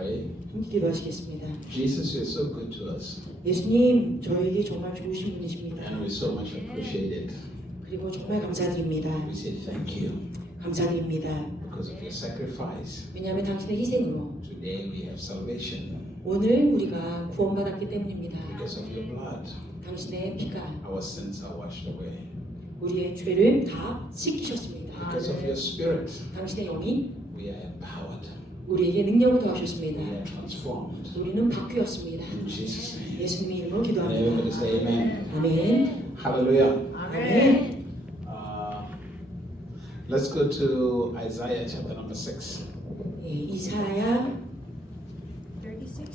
pray. 함께 기도하시겠습니다. Jesus, you're so good to us, 예수님, 저에게 정말 좋으신 분이십니다. and we so much appreciate it. 그리고 정말 감사드립니다. We say thank you 감사드립니다. because of your sacrifice. 왜냐하면 당신의 희생으로 Today we have salvation 오늘 우리가 구원받았기 때문입니다. because of your blood. 당신의 피가 Our sins are washed away 우리의 죄를 다 씻기셨습니다. because of your Spirit. 당신의 영이 We are empowered. 우리에게 능력을 We 더하셨습니다. are transformed. 우리는 바뀌었습니다. In Jesus' name. 예수님의 이름으로 And everybody 기도합니다. say Amen. 아멘. Hallelujah. 아멘. Let's go to Isaiah chapter number 6. 예, 이사야 36.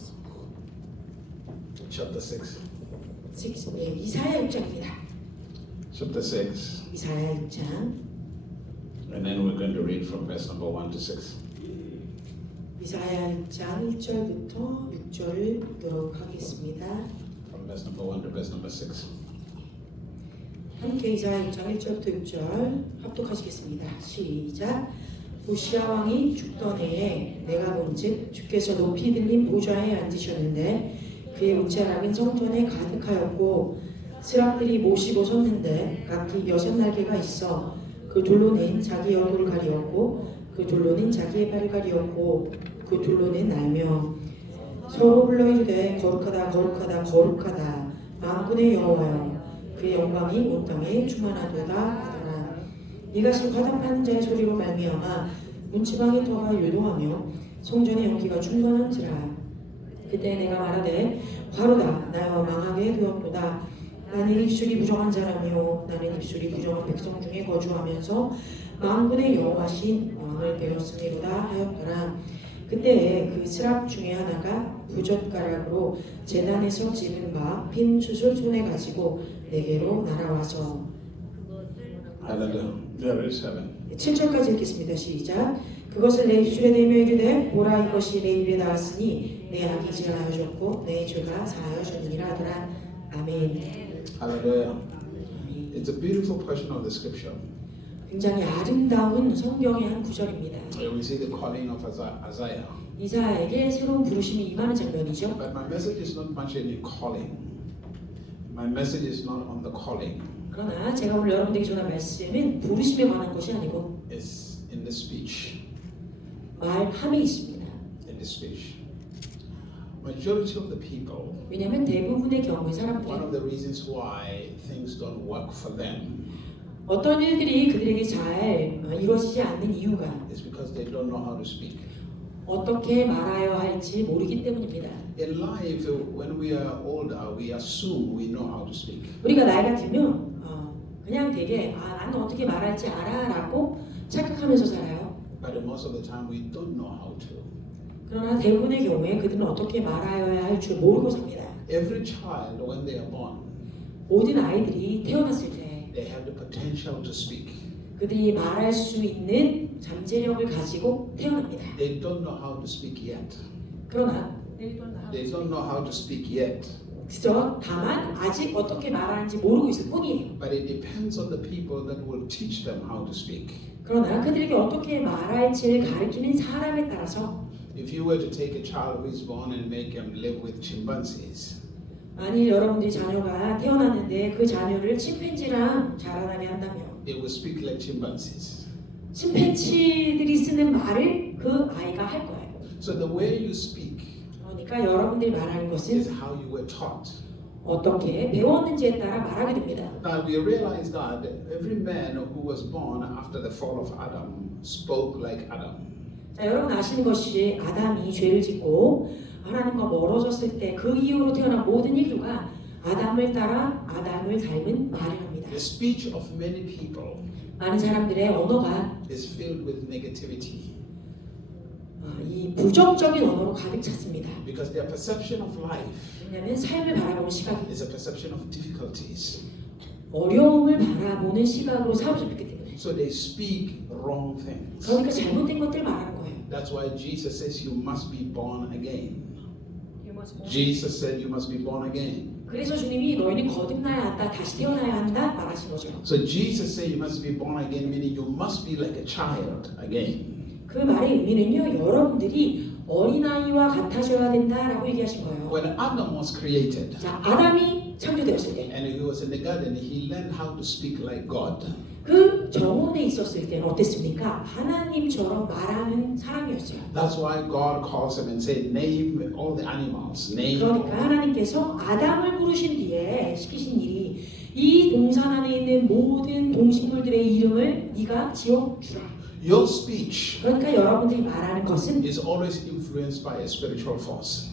Chapter 6. 6, 예, 이사야 6장입니다. Chapter 6. 이사야 6장 And then we're going to read from verse number 1 to 6. 이사야 6장 1절부터 6절 읽도록 하겠습니다. From verse number 1 to verse number 6. 함께 이사야 6장 1절부터 6절 합독하시겠습니다. 시작. 우시야 왕이 죽던 해에 내가 본즉 주께서 높이 들린 보좌에 앉으셨는데 그의 우체락은 성전에 가득하였고 스락들이 모시고 섰는데 각기 6날개가 있어 그 둘로는 자기 얼굴을 가리었고 그 둘로는 자기의 발을 가리었고 그 둘로는 날며 서로 불러 이르되 거룩하다 거룩하다 거룩하다 만군의 여호와여 그의 영광이 온 땅에 충만하도다 하더라. 이것이 화답하는 자의 소리로 말미암아 문지방의 터가 요동하며 성전의 연기가 충만한지라. 그때 내가 말하되 바로다 나여 망하게 되었도다. 나는 입술이 부정한 자라며 나는 입술이 부정한 백성 중에 거주하면서 만군의 여호와신 왕을 배웠으리로다 하였더라. 그때에 그 스락 중에 하나가 부젓가락으로 제단에서 집은 바 핀 숯을 손에 가지고 내게로 날아와서 Hallelujah. There is heaven. 7절까지 읽겠습니다. 시작. 그것을 내 입술에 대며 이르되 보라 이것이 내 입에 닿았으니 내 악이 지하여졌고 내 죄가 사하여졌느니라 하더라. 아멘. Hallelujah. It's a beautiful portion of the scripture. 굉장히 아름다운 성경의 한 구절입니다. Where we see the calling of Isaiah. 이사야에게 새로운 부르심이 임하는 장면이죠. But my message is not much in calling. My message is not on the calling. 그러나 제가 오늘 여러분들에게 전할 말씀은 부르심에 관한 것이 아니고 It's in the speech. 말함에 있습니다. In the speech. Majority of the people, 왜냐하면 대부분의 경우에 one 사람들이 of the reasons why things don't work for them 어떤 일들이 그들에게 잘 이루어지지 않는 이유가 is because they don't know how to speak. 어떻게 말하여 할지 모르기 때문입니다. In life, when we are older, we assume we know how to speak. 우리가 나이가 들면 그냥 되게 나는 어떻게 말할지 알아라고 착각하면서 살아요. But most of the time, we don't know how to. 그러나 대부분의 경우에 그들은 어떻게 말하여야 할 줄 모르고 삽니다. Every child, when they are born, 모든 아이들이 태어났을 때 they have the potential to speak. 그들이 말할 수 있는 잠재력을 가지고 태어납니다. They don't know how to speak yet. 그러나 They don't know how to speak yet. 그저 다만 아직 어떻게 말하는지 모르고 있을 뿐이에요. But it depends on the people that will teach them how to speak. 그러나 그들에게 어떻게 말할지를 가르치는 사람에 따라서 If you were to take a child who is born and make him live with chimpanzees, 만일 여러분들이 자녀가 태어났는데 그 자녀를 침팬지랑 자라나게 한다면 it will speak like chimpanzees. 침팬지들이 쓰는 말을 그 아이가 할 거예요. So the way you speak 그러니까 여러분들이 말하는 is 것은 how you were taught. 어떻게 배웠는지에 따라 말하게 됩니다. Now we realize that every man who was born after the fall of Adam spoke like Adam. 자, 여러분 아시는 것이 아담이 죄를 짓고 하나님과 멀어졌을 때 그 이후로 태어난 모든 인류가 아담을 따라 아담을 닮은 말을 합니다. The speech of many people 많은 사람들의 언어가 is filled with negativity 이 부정적인 언어로 가득 찼습니다. because their perception of life 왜냐하면 삶을 바라보는 시각이 is a perception of difficulties. 어려움을 바라보는 시각으로 사로잡혔기 때문에 So they speak wrong things. 그러니까 잘못된 것들을 말하는 거예요. That's why Jesus says you must be born again. You must walk. Jesus said you must be born again. 그래서 주님이 너희는 거듭나야 한다, 다시 태어나야 한다 말하신 거죠. So Jesus said you must be born again, meaning you must be like a child again. 그 말의 의미는요, 여러분들이 어린아이와 같아져야 된다라고 얘기하신 거예요. When Adam was created 자, 아담이 창조되었을 때, and he was in the garden, he learned how to speak like God. 그 정원에 있었을 때는 어땠습니까? 하나님처럼 말하는 사람이었어요. That's why God calls him and say, name all the animals. Name. 그러니까 하나님께서 아담을 부르신 뒤에 시키신 일이 이 동산 안에 있는 모든 동식물들의 이름을 네가 지어주라. Your speech 그러니까 여러분들이 말하는 것은 is always influenced by a spiritual force.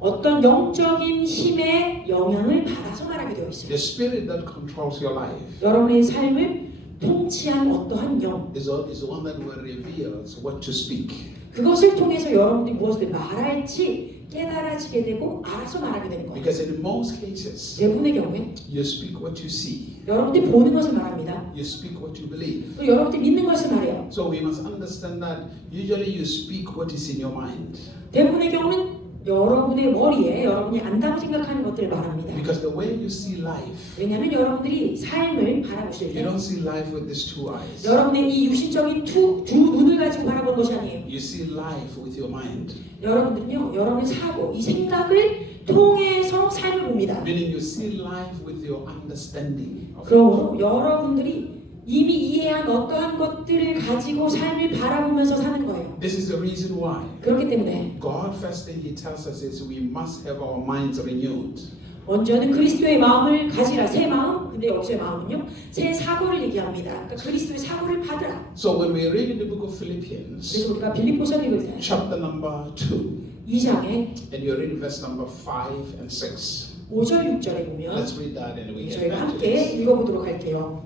어떤 영적인 힘의 영향을 받아서 말하게 되어 있어요. The spirit that controls your life 여러분의 삶을 통치한 어떠한 영, is the one that will reveal what to speak. 그것을 통해서 여러분들이 무엇을 말할지 깨달아지게 되고 알아서 말하게 되는 거예요. Because in most cases, 대부분의 경우에 you speak what you see. 여러분들이 보는 것을 말합니다. You speak what you believe. 또 여러분들이 믿는 것을 말해요. So we must understand that usually you speak what is in your mind. 대부분의 경우는 여러분의 머리에 여러분이 안다고 생각하는 것들을 말합니다. Because the way you see life, 왜냐하면 여러분들이 삶을 바라보실 you 때 don't see life with these two eyes. 여러분의 이 유신적인 두 눈을 가지고 바라보는 것이 아니에요. You see life with your mind. 여러분들은요, 여러분의 사고, 이 생각을 통해서 삶을 봅니다. Meaning you see life with your understanding of it. 그러므로 여러분들이 이미 이해한 어떠한 것들을 가지고 삶을 바라보면서 사는 거예요. This is the reason why 그렇기 때문에 God first thing He tells us is we must have our minds renewed. 먼저는 그리스도의 마음을 가지라. 새 마음, 근데 여기서의 마음은요, 새 사고를 얘기합니다. 그러니까 그리스도의 사고를 받으라. So when we read in the book of Philippians, 그래서 우리가 빌립보서 읽을 때 chapter number 2, 2장에 and you read verse number 5 and 6. 5절 6절에 보면 Let's read that and we get 저희가 back to 함께 this. 읽어보도록 할게요.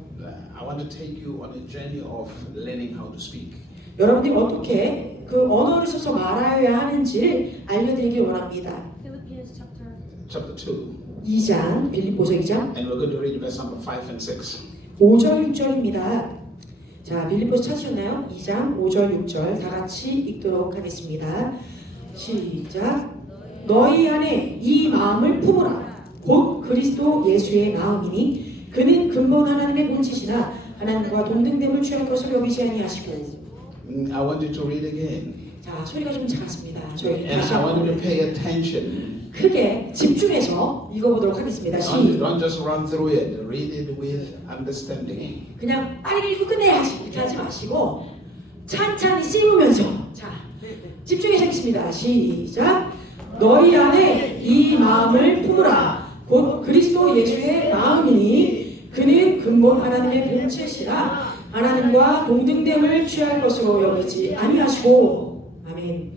I want to take you on a journey of learning how to speak. 여러분들이 어떻게 그 언어를 써서 말하여야 하는지를 알려드리길 원합니다. Philippians Chapter 2, 2장, 빌립보서 2장 and we're going to read verse number 5 and 6. 5절 6절입니다. 자, 빌립보서 찾으셨나요? 2장 5절 6절 다 같이 읽도록 하겠습니다. 시작. 너희 안에 이 마음을 품으라. 곧 그리스도 예수의 마음이니 그는 근본 하나님의 본체시나 하나님과 동등됨을 취할 것을 여기지 아니하시고. I want you to read again. 자, 소리가 좀 작았습니다. 저희 And 다시 I want you to 한번 pay attention. 크게 집중해서 읽어보도록 하겠습니다. Don't just run through it. Read it with understanding. 그냥 빨리 읽고 끝내야지 이렇게 하지 마시고 찬찬히 씹으면서 자 집중해서 읽습니다. 시작. 너희 안에 이 마음을 품으라. 곧 그리스도 예수의 마음이니 그는 근본 하나님의 본체시라 하나님과 동등됨을 취할 것으로 여기지 아니하시고. 아멘.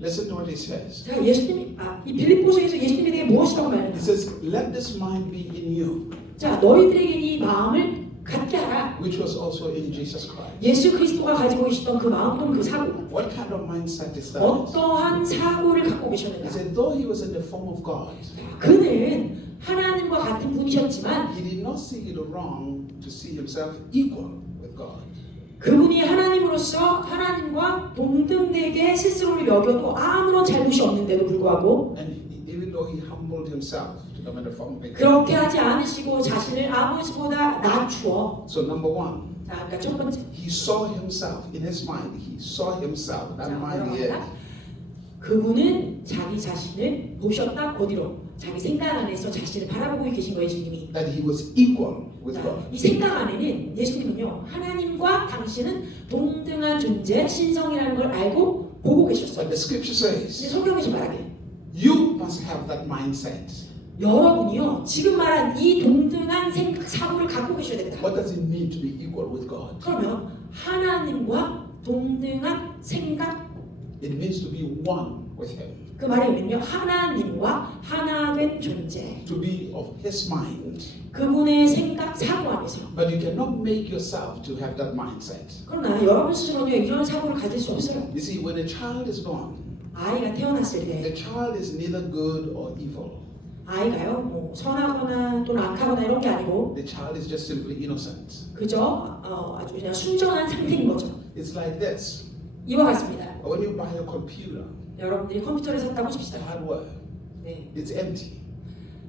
Listen to what he says. 자, 예수님이 이 빌립보서에서 예수님에 대해 무엇이라고 He 말합니까? says, let this mind be in you, 자, 너희들에게 이 마음을 갖게 하라. which was also in Jesus Christ. 예수 그리스도가 가지고 계셨던 그 마음 또는 그 사고, What kind of mindset is that? 어떠한 사고를 갖고 He 계셨는가? said, though he was in the form of God, 그는 하나님과 같은 분이셨지만 he did not see it wrong to see himself equal with God. 그분이 하나님으로서 하나님과 동등되게 스스로를 여겨도 아무런 잘못이 없는데도 불구하고 And even though he humbled himself to come in the form of a 그렇게 God. 하지 않으시고 자신을 아버지보다 낮추어. So number one, 자, 그러니까 첫 번째. he saw himself in his mind. He saw himself. That mind he had. 그분은 자기 자신을 보셨다. 어디로? 자기 생각 안에서 자신을 바라보고 계신 거예요, 예수님이. That he was equal with God. 이 생각 안에는 예수님은요, 하나님과 당신은 동등한 존재, 신성이라는 걸 알고 보고 계셨어요. But the scripture 근데 says, 성경에서 말하길 you must have that mindset. 여러분이요, 지금 말한 이 동등한 생각, 사고를 갖고 계셔야 된다. What does it mean to be equal with God? 그러면 하나님과 동등한 생각, It means to be one with him. 그 말이면요, 하나님과 하나된 존재, To be of his mind. 그분의 생각, 사고 안에서. But you cannot make yourself to have that mindset. 그러나 여러분 스스로는요, 이런 사고를 가질 수 없어요. You see, when a child is born, 아이가 태어났을 때 the child is neither good or evil. 아이가요, 뭐 선하거나 또는 악하거나 이런 게 아니고 The child is just simply innocent. 그저 아주 그냥 순전한 상태인 거죠. It's like this. 이와 같습니다. When you buy a computer, 여러분들이 컴퓨터를 샀다고 칩시다. hardware, 네. it's empty.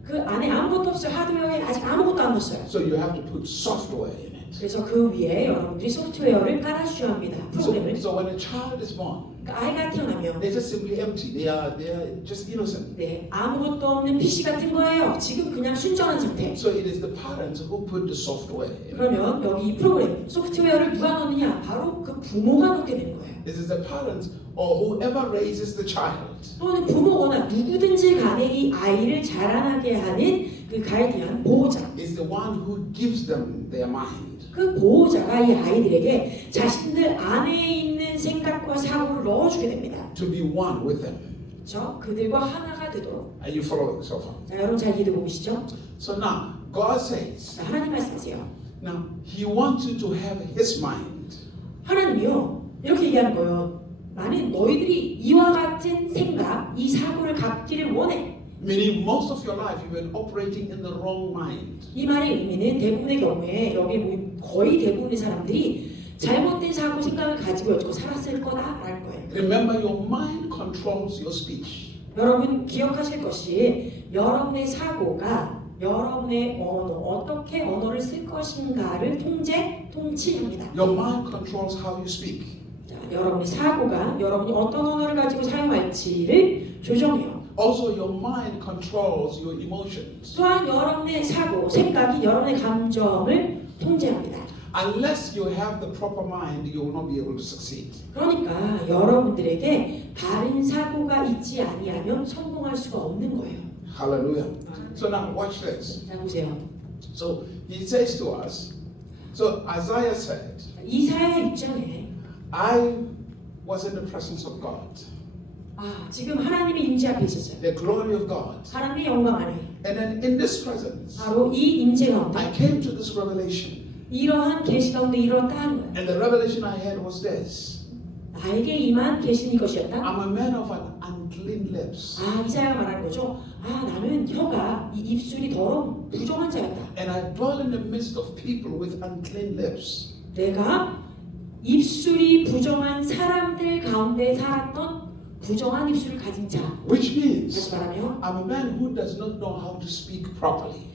그 안에 아무것도 없어요. 하드웨어에 아직 아무것도 안 넣었어요. So you have to put software in it. 그래서 그 위에 여러분들이 소프트웨어를 깔아주셔야 합니다. 프로그램을. So when a child is born, 그러니까 아이가 태어나면 they're just simply empty. They are just innocent. 네, 아무것도 없는 PC 같은 거예요. 지금 그냥 순전한 상태. So it is the parents who put the software. 그러면 여기 이 프로그램, 소프트웨어를 누가 넣느냐? 바로 그 부모가 넣게 되는 거예요. This is the parents or whoever raises the child. 또는 부모거나 누구든지 간에 이 아이를 자라나게 하는 그 가이디언, 보호자. Is the one who gives them their mind. 그 보호자가 이 아이들에게 자신들 안에 있는 생각과 사고를 넣어주게 됩니다. To be one with them. 그렇죠? 그들과 하나가 되도록. Are you following so far? 자, 여러분 잘 이해되고 계시죠? So now, God says, 자, 하나님 말씀하세요. now He wants you to have His mind. 하나님이요 이렇게 얘기하는 거예요. 나는 너희들이 이와 같은 생각, 이 사고를 갖기를 원해. Meaning, most of your life you've been operating in the wrong mind. 이 말의 의미는 대부분의 경우에 여기 모인 거의 대부분의 사람들이 잘못된 사고 생각을 가지고 여지고 살았을 거다라는 거예요. Remember, your mind controls your speech. 여러분 기억하실 것이 여러분의 사고가 여러분의 언어, 어떻게 언어를 쓸 것인가를 통치합니다. Your mind controls how you speak. 자, 여러분의 사고가 여러분이 어떤 언어를 가지고 사용할지를 조정해요. Also, your mind controls your emotions. 또한 여러분의 사고, 생각이 여러분의 감정을 통제합니다. Unless you have the proper mind, you will not be able to succeed. 그러니까 여러분들에게 바른 사고가 있지 아니하면 성공할 수가 없는 거예요. Hallelujah. So now watch this. 자 보세요. So he says to us, so Isaiah said, 이사야의 입장에 I was in the presence of God, 지금 하나님의 임재 앞에 있었어요. the glory of God. 하나님의 영광 안에 And then in this presence, 바로 이 임재 가운데 I came to this revelation. 이러한 계시 가운데 이뤘다는 거예요. And the revelation I had was this. 나에게 임한 계시는 이것이었다. I'm a man of an unclean lips. 이사야가 말하는 거죠. 나는 혀가 이 입술이 더러운 부정한 자였다. And I dwell in the midst of people with unclean lips. 내가 입술이 부정한 사람들 가운데 살았던 부정한 입술을 가진 자. Which means 다시 말하면 I'm a man who does not know how to speak properly.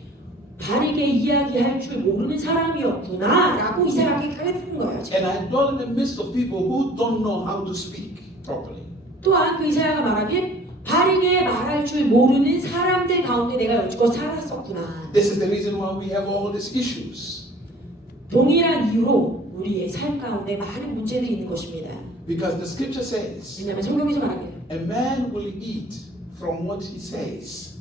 바르게 이야기할 줄 모르는 사람이었구나 라고 이사야에게 가게 되는 거예요. And I dwell in the midst of people who don't know how to speak properly. 또한 그 이사야가 말하길 바르게 말할 줄 모르는 사람들 가운데 내가 여지껏 살았었구나. This is the reason why we have all these issues. 동일한 이유로 우리의 삶 가운데 많은 문제들이 있는 것입니다. Because the scripture says, 왜냐하면 성경에서 말하길 a man will eat from what he says.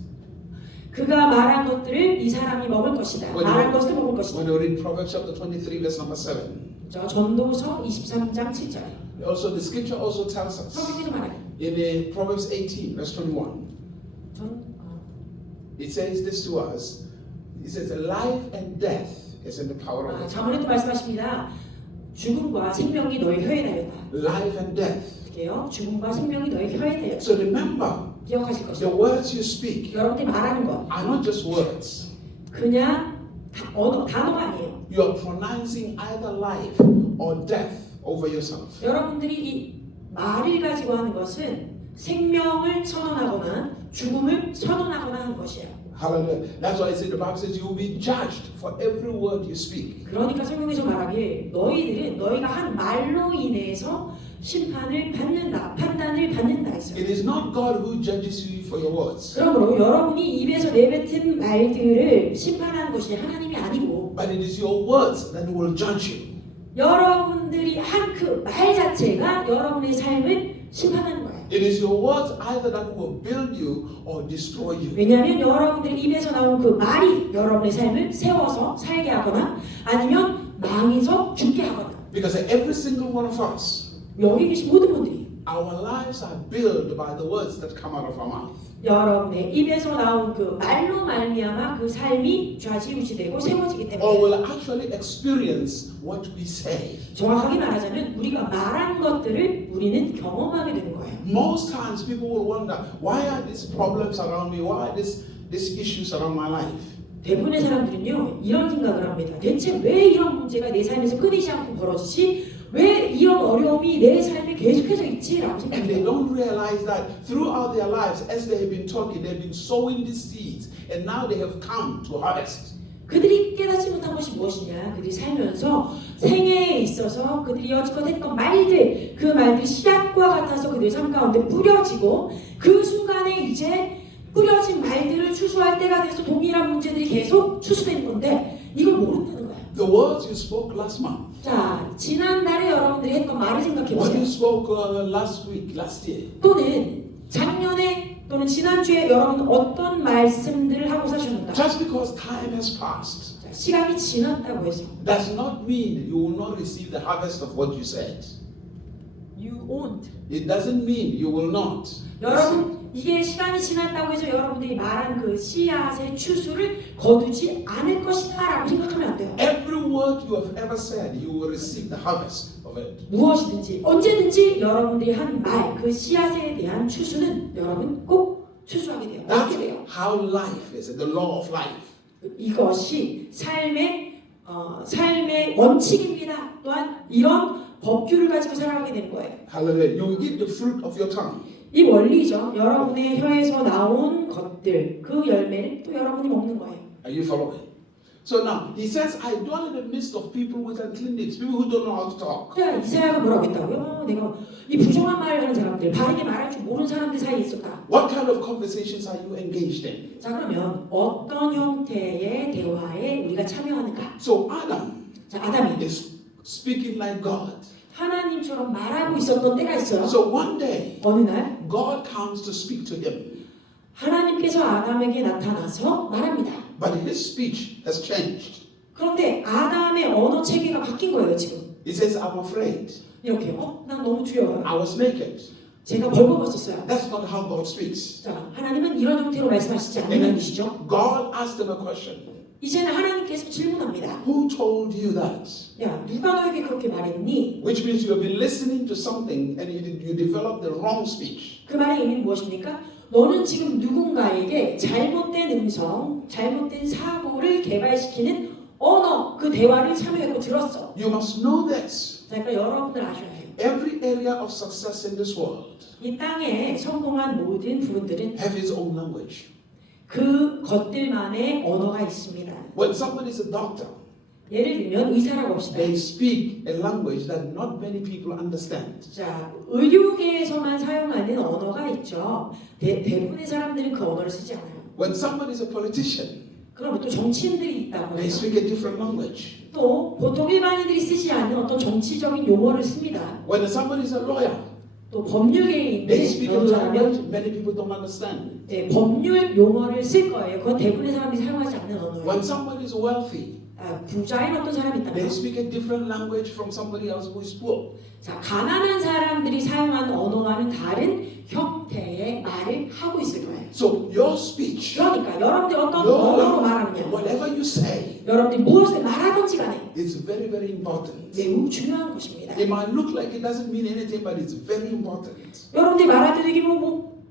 그가 말한 것들을 이 사람이 먹을 것이다. 말한 것을 먹을 것이다. When you read Proverbs chapter 23 verse number 7. 저 전도서 23장 7절. Also the scripture also tells us 성경에서 말하길 in Proverbs 18 verse 21. It says this to us. It says life and death is in the power of the tongue. 자문에도 말씀하십니다. 죽음과 생명이 너의 혀에 달렸다. Life and death. 그게요. 죽음과 생명이 너의 혀에 달렸다. So remember, 기억하실 the 것이다. words you speak 여러분들이 말하는 것 are not just words. 그냥 단어가 아니에요. You are pronouncing either life or death over yourself. 여러분들이 이 말을 가지고 하는 것은 생명을 선언하거나 죽음을 선언하거나 하는 것이에요. Hallelujah. That's why I say the Bible says you will be judged for every word you speak. 그러니까 성경에서 말하길 너희들은 너희가 한 말로 인해서 심판을 받는다, 판단을 받는다 했어요. It is not God who judges you for your words, 그러므로 여러분이 입에서 내뱉은 말들을 심판하는 것이 하나님이 아니고 but it is your words that will judge you. 여러분들이 한 그 말 자체가 여러분의 삶을 심판하는 거예요. It is your words either that will build you or destroy you. 왜냐하면 여러분들의 입에서 나온 그 말이 여러분의 삶을 세워서 살게 하거나 아니면 망해서 죽게 하거나. Because every single one of us, 여기 계신 모든 분들이 our lives are built by the words that come out of our mouth. 여러분의 입에서 나온 그 말로 말미암아 그 삶이 좌지우지되고 세워지기 Or 때문에 will actually experience what we say. 정확하게 말하자면 우리가 말한 것들을 우리는 경험하게 되는 거예요. Most times people will wonder, why are these problems around me? Why are these issues around my life? 대부분의 사람들은요 이런 생각을 합니다. 대체 왜 이런 문제가 내 삶에서 끊이지 않고 벌어지지? 왜 이런 어려움이 내 삶에 계속해서 있지? 라고 And they 생각해요. don't realize that throughout their lives, as they have been talking, they've been sowing these seeds, and now they have come to harvest. 그들이 깨닫지 못한 것이 무엇이냐? 그들이 살면서 생애에 있어서 그들이 여지껏 했던 말들, 그 말들이 씨앗과 같아서 그들 삶 가운데 뿌려지고 그 순간에 이제 뿌려진 말들을 추수할 때가 돼서 동일한 문제들이 계속 추수되는 건데 이걸 모른다는 거예요. The words you spoke last month, 자, 지난달에 여러분들이 했던 말을 생각해 what you 보세요. spoke last week, last year. 또는 작년에 또는 지난주에 여러분 어떤 말씀들을 하고 사셨는가? Just because time has passed 자, 시간이 지났다고 해서 does not mean you will not receive the harvest of what you said. You won't. It doesn't mean you will not. 여러분 이게 시간이 지났다고 해서 여러분들이 말한 그 씨앗의 추수를 거두지 않을 것이다라고 생각하면 안 돼요. Every word you have ever said, you will receive the harvest of it. 무엇이든지 언제든지 여러분들이 한 말, 그 씨앗에 대한 추수는 여러분 꼭 추수하게 돼요. That's 얻게 돼요. how life is, the law of life. 이것이 삶의 원칙입니다. 또한 이런 법규를 가지고 살아가게 되는 거예요. Hallelujah. You will eat the fruit of your tongue. 이 원리죠. 여러분의 혀에서 나온 것들, 그 열매를 또 여러분이 먹는 거예요. Are you following? So now, he says, I dwell in the midst of people with unclean lips, people who don't know how to talk. 자, 이사야가 뭐라고 했다고요? 내가 이 부정한 말을 하는 사람들, 바르게 말할 줄 모르는 사람들 사이에 있었다. What kind of conversations are you engaged in? 자, 그러면 어떤 형태의 대화에 우리가 참여하는가? So Adam 자, 아담이 is speaking like God. 하나님처럼 말하고 있었던 때가 있어요. So one day, 어느 날 God comes to speak to him, 하나님께서 아담에게 나타나서 말합니다. but his speech has changed. 그런데 아담의 언어 체계가 바뀐 거예요, 지금. He says, I'm afraid. 이렇게, 난 너무 두려워요. I was naked. 제가 벌거벗었어요. That's not how God speaks. 자, 하나님은 이런 형태로 말씀하시지 않는 분이시죠. God asked him a question. 이제는 하나님께서 질문합니다. Who told you that? 야, 누가 너에게 그렇게 말했니? Which means you have been listening to something and you developed the wrong speech. 그 말의 의미는 무엇입니까? 너는 지금 누군가에게 잘못된 음성, 잘못된 사고를 개발시키는 언어, 그 대화를 참여했고 들었어. You must know this. 자, 그러니까 여러분들 아셔야 해요. Every area of success in this world 이 땅에 성공한 모든 부분들은 have its own language. 그 것들만의 언어가 있습니다. When somebody is a doctor, 예를 들면 의사라고 합시다. they speak a language that not many people understand. 자, 의료계에서만 사용하는 언어가 있죠. 대부분의 사람들은 그 언어를 쓰지 않아요. When somebody is a politician, 그럼 또 정치인들이 있다고 they 해요. speak a different language. 또 보통 일반인들이 쓰지 않는 어떤 정치적인 용어를 씁니다. When somebody is a lawyer, 또 법률계에 they 있는 speak a 변호사라면 language many people don't understand. 법률 용어를 쓸 거예요. 그건 대부분의 사람들이 사용하지 않는 언어예요. When somebody is wealthy, 부자인 어떤 사람이 they 있다면 speak a different language from somebody else who is poor. 자, 가난한 사람들이 사용하는 언어와는 다른 형태의 말을 하고 있을 거예요. So your speech, 그러니까 여러분들이 어떤 your 언어로 language, 말하느냐, whatever you say, 여러분들이 무엇을 말하든지 간에 is very, very important. 매우 중요한 것입니다. It might look like it doesn't mean anything, but it's very important. 여러분들이 말할 때도 이게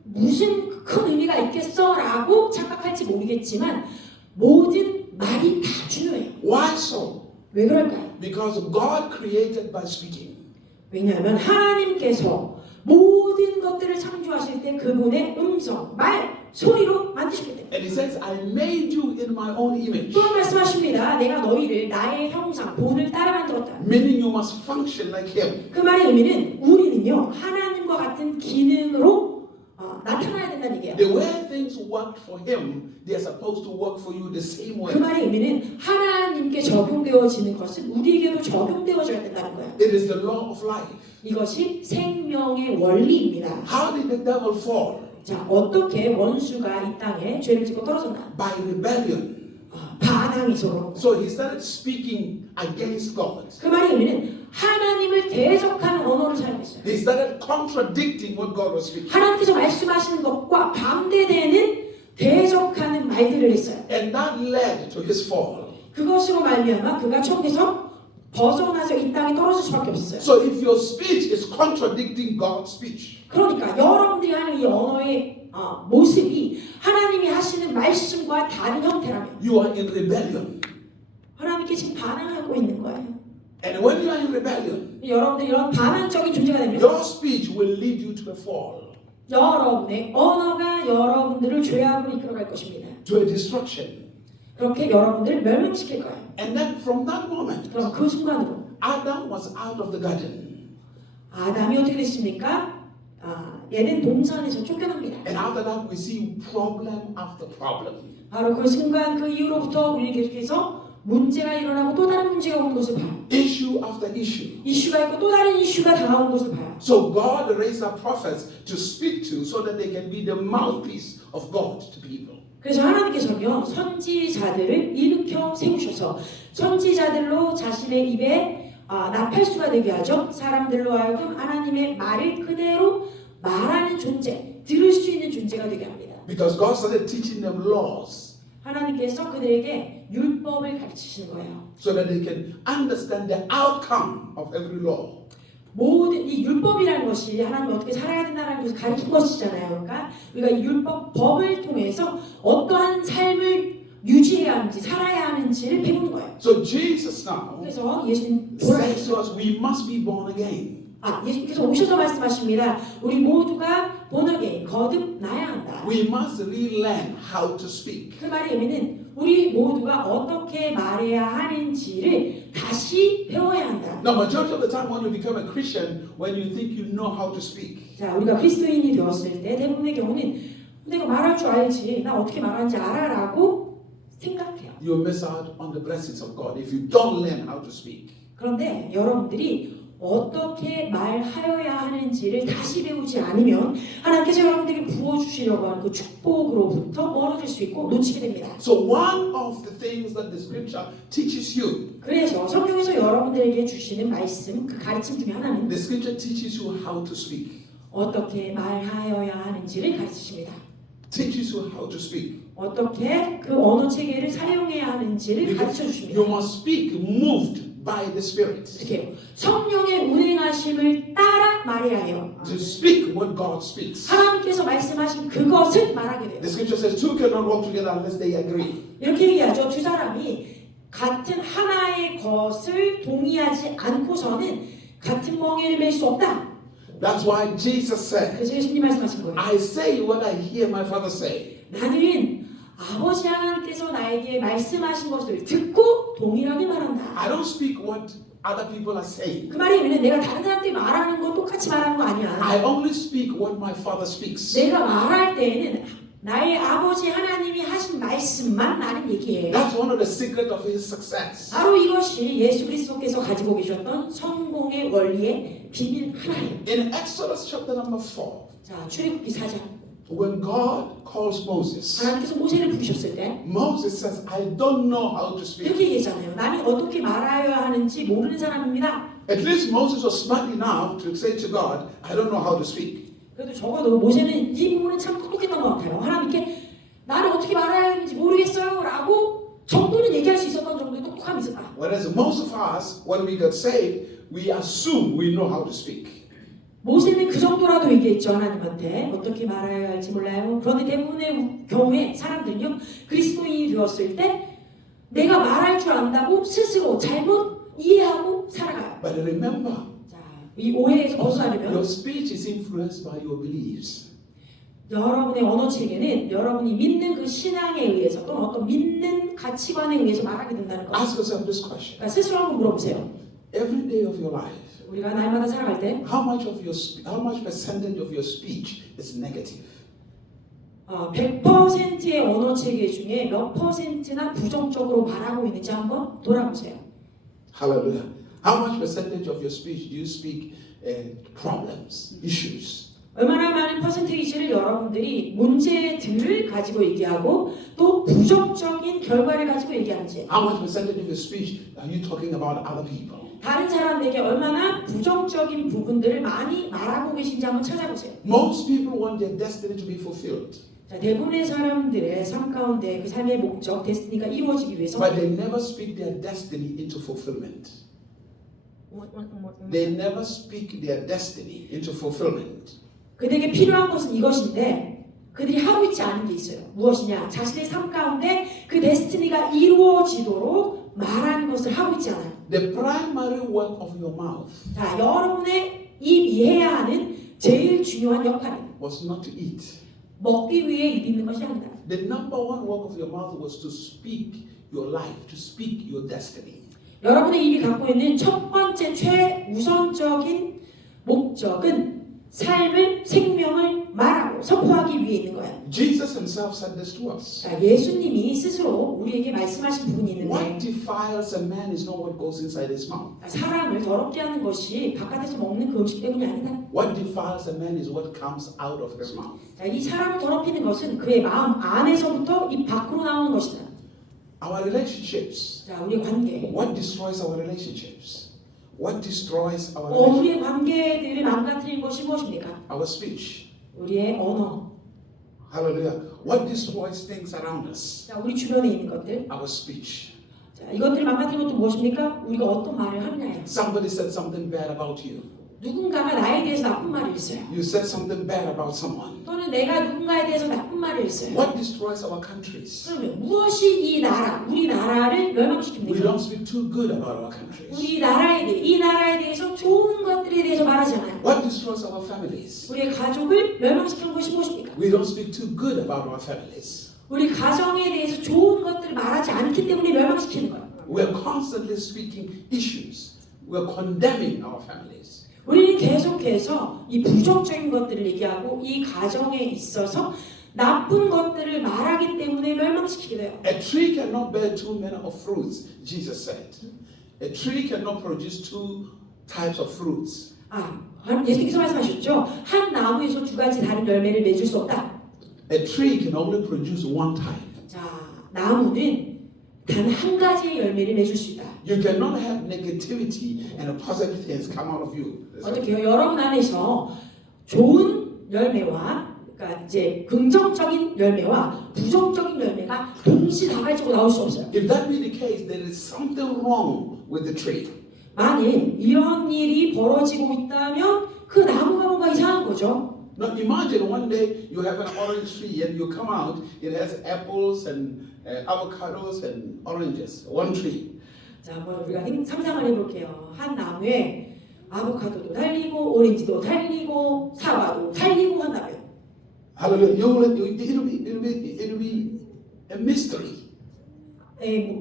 무슨 큰 의미가 있겠어라고 착각할지 모르겠지만 모든 말이 다 중요해요. Why so? 왜 그럴까요? Because God created by speaking. 왜냐하면 하나님께서 모든 것들을 창조하실 때 그분의 음성, 말, 소리로 만드셨기 때문에. And He says, I made you in my own image. 또 말씀하십니다. 내가 너희를 나의 형상, 본을 따라 만들었다. Meaning you must function like Him. 그 말의 의미는 우리는요 하나님과 같은 기능으로 나타나야 된다는 얘기예요. The way things worked for Him, they're supposed to work for you the same way. 그 말의 의미는 하나님께 적용되어지는 것은 우리에게도 적용되어져야 된다는 거예요. It is the law of life. 이것이 생명의 원리입니다. How did the devil fall? 자, 어떻게 원수가 이 땅에 죄를 짓고 떨어졌나? By rebellion. 반항이죠. So he started speaking against God. 그 말의 의미는 하나님을 대적하는 언어를 사용했어요. He started contradicting what God was speaking. 하나님께서 말씀하시는 것과 반대되는 대적하는 말들을 했어요. And that led to his fall. 그것으로 말미암아 그가 천국에서 벗어나서 이 땅에 떨어질 수밖에 없었어요. So if your speech is contradicting God's speech, 그러니까 여러분들이 하는 이 언어의 모습이 하나님이 하시는 말씀과 다른 형태라면 you are in rebellion. 하나님께 지금 반항하고 있는 거예요. And when you are in rebellion, 여러분들이 이런 반항적인 존재가 되면 your speech will lead you to a fall, 여러분의 언어가 여러분들을 죄악으로 이끌어갈 것입니다. to a destruction. 그렇게 여러분들을 멸망시킬 거예요. And then from that moment, 그럼 그 순간으로 Adam was out of the garden. 아담이 어떻게 됐습니까? 얘는 동산에서 쫓겨납니다. And after that, we see problem after problem. 바로 그 순간 그 이후로부터 우리 계속해서 문제가 일어나고 또 다른 문제가 오는 것을 봐요. Issue after issue. 이슈가 있고 또 다른 이슈가 다가오는 것을 봐요. So God raised up prophets to speak to so that they can be the mouthpiece of God to people. 그래서 하나님께서는요 선지자들을 일으켜 세우셔서 선지자들로 자신의 입에 나팔수가 되게 하죠. 사람들로 하여금 하나님의 말을 그대로 말하는 존재, 들을 수 있는 존재가 되게 합니다. Because God started teaching them laws 하나님께서 그들에게 율법을 가르치시는 거예요. so that they can understand the outcome of every law. 모든 이 율법이라는 것이 하나님 어떻게 살아야 된다는 것을 가르친 것이잖아요. 그러니까 우리가 이 율법 법을 통해서 어떠한 삶을 유지해야 하는지 살아야 하는지를 배우는 거예요. So Jesus now 그래서 예수님 says to us, we must be born again. 예수님께서 오셔서 말씀하십니다. 우리 모두가 본어게인 거듭 나야 한다. We must relearn how to speak. 그 말의 의미는 우리 모두가 어떻게 말해야 하는지를 다시 배워야 한다. Now, majority of the time when you become a Christian, when you think you know how to speak, 자, 우리가 그리스도인이 되었을 때 대부분의 경우는 내가 말할 줄 알지, 나 어떻게 말하는지 알아라고 생각해요. you miss out on the blessings of God if you don't learn how to speak. 그런데 여러분들이 어떻게 말하여야 하는지를 다시 배우지 않으면 하나님께서 여러분들에게 부어주시려고 하는 그 축복으로부터 멀어질 수 있고 놓치게 됩니다. So one of the things that the scripture teaches you, 그래서 성경에서 여러분들에게 주시는 말씀, 그 가르침 중에 하나는 the scripture teaches you how to speak. 어떻게 말하여야 하는지를 가르치십니다. Teaches you how to speak. 어떻게 그 언어 체계를 사용해야 하는지를 가르쳐 주십니다. You must speak moved by the Spirit. 어떻게 해요? 성령의 운행하심을 따라 말해야 해요. To speak what God speaks. 하나님께서 말씀하신 그것을 말하게 돼요. The scripture says two cannot walk together unless they agree. 이렇게 얘기하죠. 두 사람이 같은 하나의 것을 동의하지 않고서는 같은 멍에를 맬 수 없다. That's why Jesus said, 그래서 예수님 말씀하신 거예요. I say what I hear my Father say. 나는 아버지 하나님께서 나에게 말씀하신 것을 듣고 동일하게 말한다. I don't speak what other people are saying. 그 말이 의미는 내가 다른 사람들이 말하는 거 똑같이 말하는 거 아니야. I only speak what my Father speaks. 내가 말할 때에는 나의 아버지 하나님이 하신 말씀만 나는 얘기해. That's one of the secrets of his success. 바로 이것이 예수 그리스도께서 가지고 계셨던 성공의 원리의 비밀 하나예요. In Exodus chapter number 4, 자, 출애굽기 4장. when God calls Moses, 하나님께서 모세를 부르셨을 때 Moses says, I don't know how to speak. 이렇게 얘기했잖아요. 나는 어떻게 말하여야 하는지 모르는 사람입니다. At least Moses was smart enough to say to God, I don't know how to speak. 그래도 적어도 모세는 이 부분은 참 똑똑했던 것 같아요. 하나님께 나는 어떻게 말해야 하는지 모르겠어요 라고 정도는 얘기할 수 있었던 정도의 똑똑함이 있었다. Whereas most of us, when we got saved, we assume we know how to speak. 모세는 그 정도라도 얘기했죠. 하나님한테 어떻게 말해야 할지 몰라요. 그런데 대부분의 경우에 사람들은요. 그리스도인이 되었을 때 내가 말할 줄 안다고 스스로 잘못 이해하고 살아가요. But remember, 자, 이 오해에서 벗어나려면 your speech is influenced by your beliefs. 여러분의 언어 체계는 여러분이 믿는 그 신앙에 의해서 또는 어떤 믿는 가치관에 의해서 말하게 된다는 거예요. Ask yourself this question. 그러니까 스스로 한번 물어보세요. Every day of your life, 우리가 날마다 살아갈 때 how much percentage of your speech is negative? 100%의 언어 체계 중에 몇 퍼센트나 부정적으로 말하고 있는지 한번 돌아보세요. Hallelujah. How much percentage of your speech do you speak problems, issues? 얼마나 많은 퍼센테이지를 여러분들이 문제들을 가지고 얘기하고 또 부정적인 결과를 가지고 얘기하는지 How much percentage of your speech are you talking about other people? 다른 사람에게 얼마나 부정적인 부분들을 많이 말하고 계신지 한번 찾아보세요. Most people want their destiny to be fulfilled, 자, 대부분의 사람들의 삶 가운데 그 삶의 목적, 데스티니가 이루어지기 위해서 but they never speak their destiny into fulfillment. They never speak their destiny into fulfillment. 그들에게 필요한 것은 이것인데 그들이 하고 있지 않은 게 있어요. 무엇이냐? 자신의 삶 가운데 그 데스티니가 이루어지도록 말하는 것을 하고 있지 않아요. The primary work of your mouth 자, 여러분의 입이 해야 하는 제일 중요한 역할은 was not to eat. 먹기 위해 입 있는 것이 아니다. The number one work of your mouth was to speak your life, to speak your destiny. 여러분의 입이 갖고 있는 첫 번째 최우선적인 목적은 삶을, 생명을 말하고 선포하기 위해 있는 거야. Jesus himself said this to us. 자, 예수님이 스스로 우리에게 말씀하신 부분이 있는데 What defiles a man is not what goes inside his mouth. 사람을 더럽게 하는 것이 바깥에서 먹는 그 음식 때문이 아니다. What defiles a man is what comes out of his mouth. 자, 이 사람을 더럽히는 것은 그의 마음 안에서부터 입 밖으로 나오는 것이다. Our relationships. 자, 우리의 관계. What destroys our relationships? What destroys our relationships? 우리의 관계들을 망가뜨리는 것이 무엇입니까? Our speech. 우리의 언어. Hallelujah. What destroys things around us? 자, 우리 주변에 있는 것들. Our speech. 자, 이것들을 망가뜨리는 것도 무엇입니까? 우리가 어떤 말을 하느냐예요. Somebody said something bad about you. 누군가가 나에 대해서 나쁜 말을 했어요. You said something bad about someone. 또는 내가 누군가에 대해서 나쁜 말을 했어요. What destroys our countries? 그러면 무엇이 이 나라, 우리 나라를 We 멸망시킵니까? don't speak too good about our countries. 우리 나라에 대해, 이 나라에 대해서 좋은 것들에 대해서 말하지 않아요. What destroys our families? 우리의 가족을 멸망시키는 것이 무엇입니까? We don't speak too good about our families. 우리 가정에 대해서 좋은 것들을 말하지 않기 때문에 멸망시키는 거예요. We're constantly speaking issues. We're condemning our families. 우리는 계속해서 이 부정적인 것들을 얘기하고 이 가정에 있어서 나쁜 것들을 말하기 때문에 멸망시키게 돼요. A tree cannot bear two manner of fruits, Jesus said. A tree cannot produce two types of fruits. 예수님께서 말씀하셨죠. 한 나무에서 두 가지 다른 열매를 맺을 수 없다. A tree can only produce one type. 자, 나무는 단 한 가지의 열매를 맺을 수 있다. You cannot have negativity and positive things come out of you. 어떻게요? 여러분 안에서 좋은 열매와 그러니까 이제 긍정적인 열매와 부정적인 열매가 동시다발적으로 나올 수 없어요. If that be the case, there is something wrong with the tree. 만일 이런 일이 벌어지고 있다면 그 나무가 뭔가 이상한 거죠. Now imagine one day you have an orange tree and you come out, it has apples and avocados and oranges, one tree. 자, 한번 우리가 상상을 해볼게요. 한 나무에 아보카도도 달리고 오렌지도 달리고 사과도 달리고 한다면 Hallelujah. It'll be a mystery.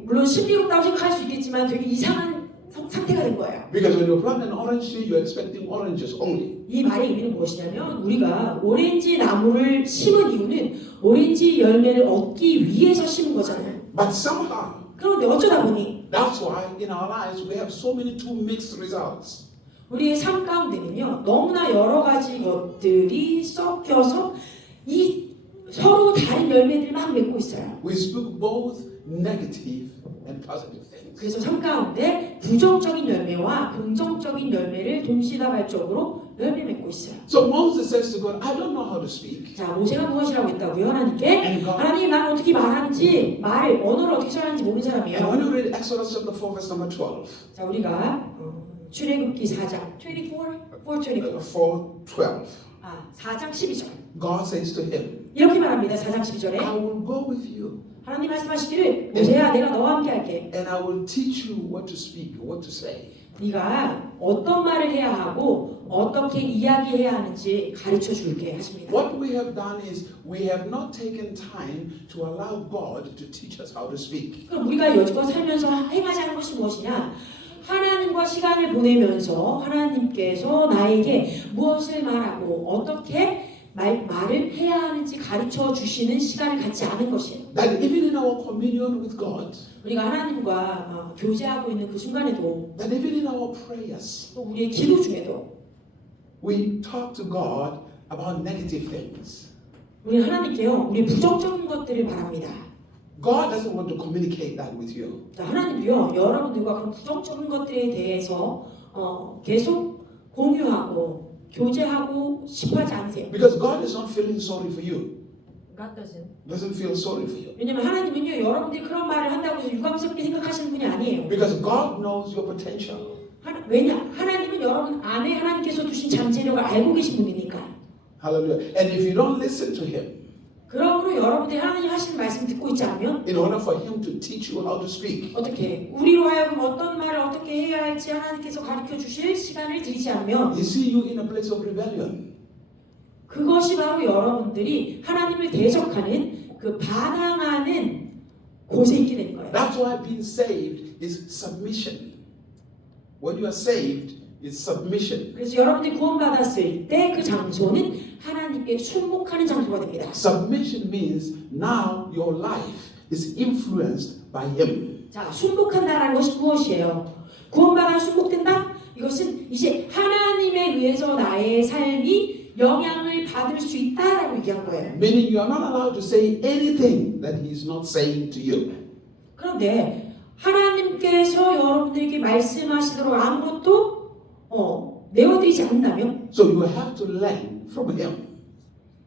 물론 신비롭다고 생각할 수 있겠지만 되게 이상한 상태가 된 거예요. Because when you plant an orange tree, you're expecting oranges only. 이 말의 의미는 무엇이냐면 우리가 오렌지 나무를 심은 이유는 오렌지 열매를 얻기 위해서 심은 거잖아요. But somehow, 그런데 어쩌다 보니 that's why in our lives we have so many two mixed results. 우리의 삶 가운데는요 너무나 여러 가지 것들이 섞여서 이 서로 다른 열매들을 막 맺고 있어요. We speak both negative and positive things. 그래서 삶 가운데 부정적인 열매와 긍정적인 열매를 동시다발적으로 열매 맺고 있어요. So Moses says to God, I don't know how to speak. 자, 모세가 무엇이라고 했다고요? 하나님께 And God, 하나님 난 어떻게 말하는지 언어를 어떻게 써야하는지 모르는 and 사람이에요. when you read Exodus chapter 4 verse number 12, 자, 우리가 출애굽기 4장 4:12, 4장 12절 God says to him, 이렇게 말합니다. 4장 12절에 I will go with you 하나님 말씀하시기를 모세야 내가 너와 함께 할게. and I will teach you what to speak, what to say. 네가 어떤 말을 해야 하고 어떻게 이야기해야 하는지 가르쳐 줄게 하십니다. What we have done is we have not taken time to allow God to teach us how to speak. 그럼 우리가 여지껏 살면서 행하지 않은 것이 무엇이냐? 하나님과 시간을 보내면서 하나님께서 나에게 무엇을 말하고 어떻게 말을 해야 하는지 가르쳐 주시는 시간을 갖지 않은 것이에요. That even in our communion with God, 우리가 하나님과 교제하고 있는 그 순간에도 that even in our prayers, 또 우리의 기도 중에도 we talk to God about negative things. 우리는 하나님께요 우리 부정적인 것들을 바랍니다. God doesn't want to communicate that with you. 하나님도요 여러분들과 그런 부정적인 것들에 대해서 계속 공유하고 교제하고 싶어하지 않으세요. Because God is not feeling sorry for you. God Doesn't feel sorry for you. 왜냐면 하나님은요 여러분들이 그런 말을 한다고 해서 유감스럽게 생각하시는 분이 아니에요. Because God knows your potential. 왜냐? 하나님은 여러분 안에 하나님께서 주신 잠재력을 알고 계신 분이니까. Hallelujah. And if you don't listen to Him, 그러므로 여러분들이 하나님 하시는 말씀 듣고 있지 않으면 in order for Him to teach you how to speak, 어떻게 우리로 하여금 어떤 말을 어떻게 해야 할지 하나님께서 가르쳐 주실 시간을 드리지 않으면 He see you in a place of rebellion. 그것이 바로 여러분들이 하나님 하나님을 대적하는 그 반항하는 곳에 있게 되는 거예요. That's why being saved is submission. When you are saved, it's submission. 그래서 여러분들이 구원받았을 때 그 장소는 하나님께 순복하는 장소가 됩니다. Submission means now your life is influenced by Him. 자, 순복한다라는 것이 무엇이에요? 구원받아 순복된다? 이것은 이제 하나님에 의해서 나의 삶이 영향을 받을 수 있다라고 얘기한 거예요. Meaning you are not allowed to say anything that He is not saying to you. 그런데 하나님께서 여러분들에게 말씀하시도록 아무것도 내어드리지 않는다면 So you have to learn from Him.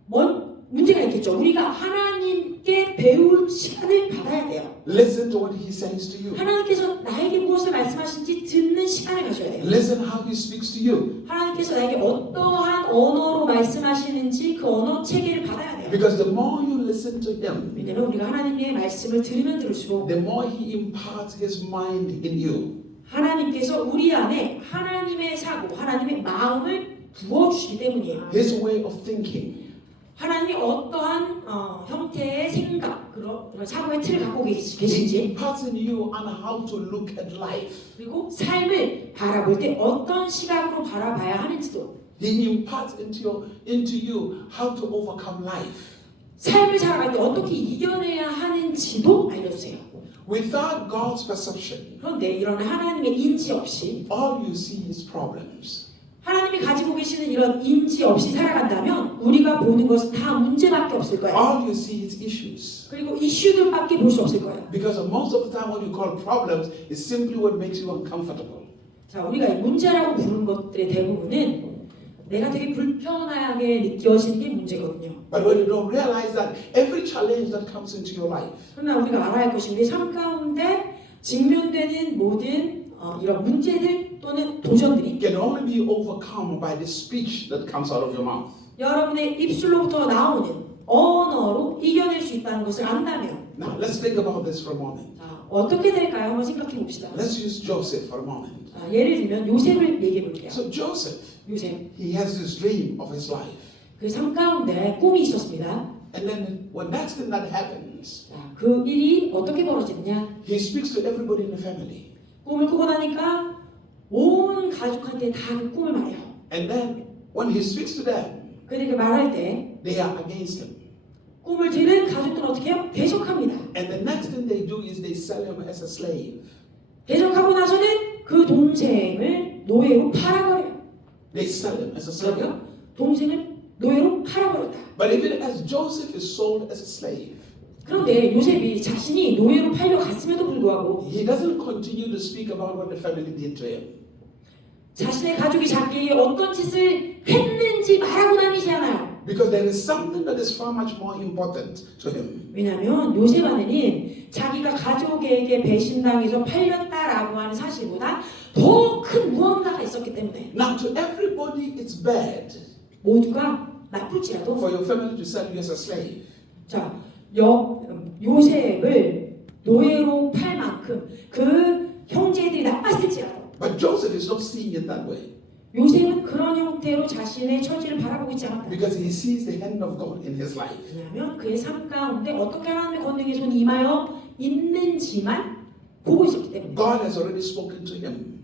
뭔 문제가 있겠죠. 우리가 하나님께 배울 시간을 받아야 돼요. Listen to what He says to you. 하나님께서 나에게 무엇을 말씀하신지 듣는 시간을 가져야 돼요. Listen how He speaks to you. 하나님께서 나에게 어떠한 언어로 말씀하시는지 그 언어 체계를 받아야 돼요. Because the more you listen to Him, 왜냐면 우리가 하나님의 말씀을 들으면 들을수록 the more He imparts His mind in you. 하나님께서 우리 안에 하나님의 사고, 하나님의 마음을 부어주시기 때문이에요. His way of thinking. 하나님이 어떠한 형태의 생각, 그런 사고의 틀을 갖고 He 계신지, imparts in you on how to look at life. 그리고 삶을 바라볼 때 어떤 시각으로 바라봐야 하는지도, He imparts into you how to overcome life. 삶을 살아갈 때 어떻게 이겨내야 하는지도 알려주세요. Without God's perception, 그런데 이런 하나님의 인지 없이, all you see is problems. 하나님이 가지고 계시는 이런 인지 없이 살아간다면 우리가 보는 것은 다 문제밖에 없을 거예요. All you see is issues. 그리고 이슈들밖에 볼 수 없을 거예요. Because most of the time what you call problems is simply what makes you uncomfortable. 자, 우리가 이 문제라고 부르는 것들의 대부분은 내가 되게 불편하게 느껴지는 게 문제거든요. But when you don't realize that every challenge that comes into your life, 그러나 우리가 알아야 할 것이 우리 삶 가운데 직면되는 모든 이런 문제들 또는 도전들이 can only be overcome by the speech that comes out of your mouth. 여러분의 입술로부터 나오는 언어로 이겨낼 수 있다는 것을 안다면 Now let's think about this for a moment. 자, 어떻게 될까요? 한번 생각해 봅시다. Let's use Joseph for a moment. 자, 예를 들면 요셉을 얘기해 볼게요. So Joseph, 요셉, he has this dream of his life. 그 삶 가운데 꿈이 있었습니다. And then when next thing that happens, 자, 그 일이 어떻게 벌어지느냐? he speaks to everybody in the family. 꿈을 꾸고 나니까 온 가족한테 다 그 꿈을 말해요. And then when he speaks to them, 그들에게 말할 때 they are against him. 꿈을 들은 가족들은 어떻게 해요? 대적합니다. And the next thing they do is they sell him as a slave. 대적하고 나서는 그 동생을 노예로 팔아버려요. They sell him as a slave. 그러면 동생을 노예로 팔아버렸다. But even as Joseph is sold as a slave, 그런데 요셉이 자신이 노예로 팔려갔음에도 불구하고 he doesn't continue to speak about what the family did to him. 자신의 가족이 자기에게 어떤 짓을 했는지 말하고 다니지 않아요. Because there is something that is far much more important to him. 왜냐하면 요셉 안에는 자기가 가족에게 배신당해서 팔렸다라고 하는 사실보다 더 큰 무언가가 있었기 때문에 Now to everybody it's bad 모두가 나쁠지라도 for your family to sell you as a slave. 자, 요셉을 노예로 팔 만큼 그 형제들이 나빴을지라도 But Joseph is not seeing it that way. 요셉은 그런 형태로 자신의 처지를 바라보고 있지 않았다. Because he sees the hand of God in his life. 왜냐하면 그의 삶 가운데 어떻게 하나님의 권능의 손이 임하여 있는지만 보고 있었기 때문에 God has already spoken to him.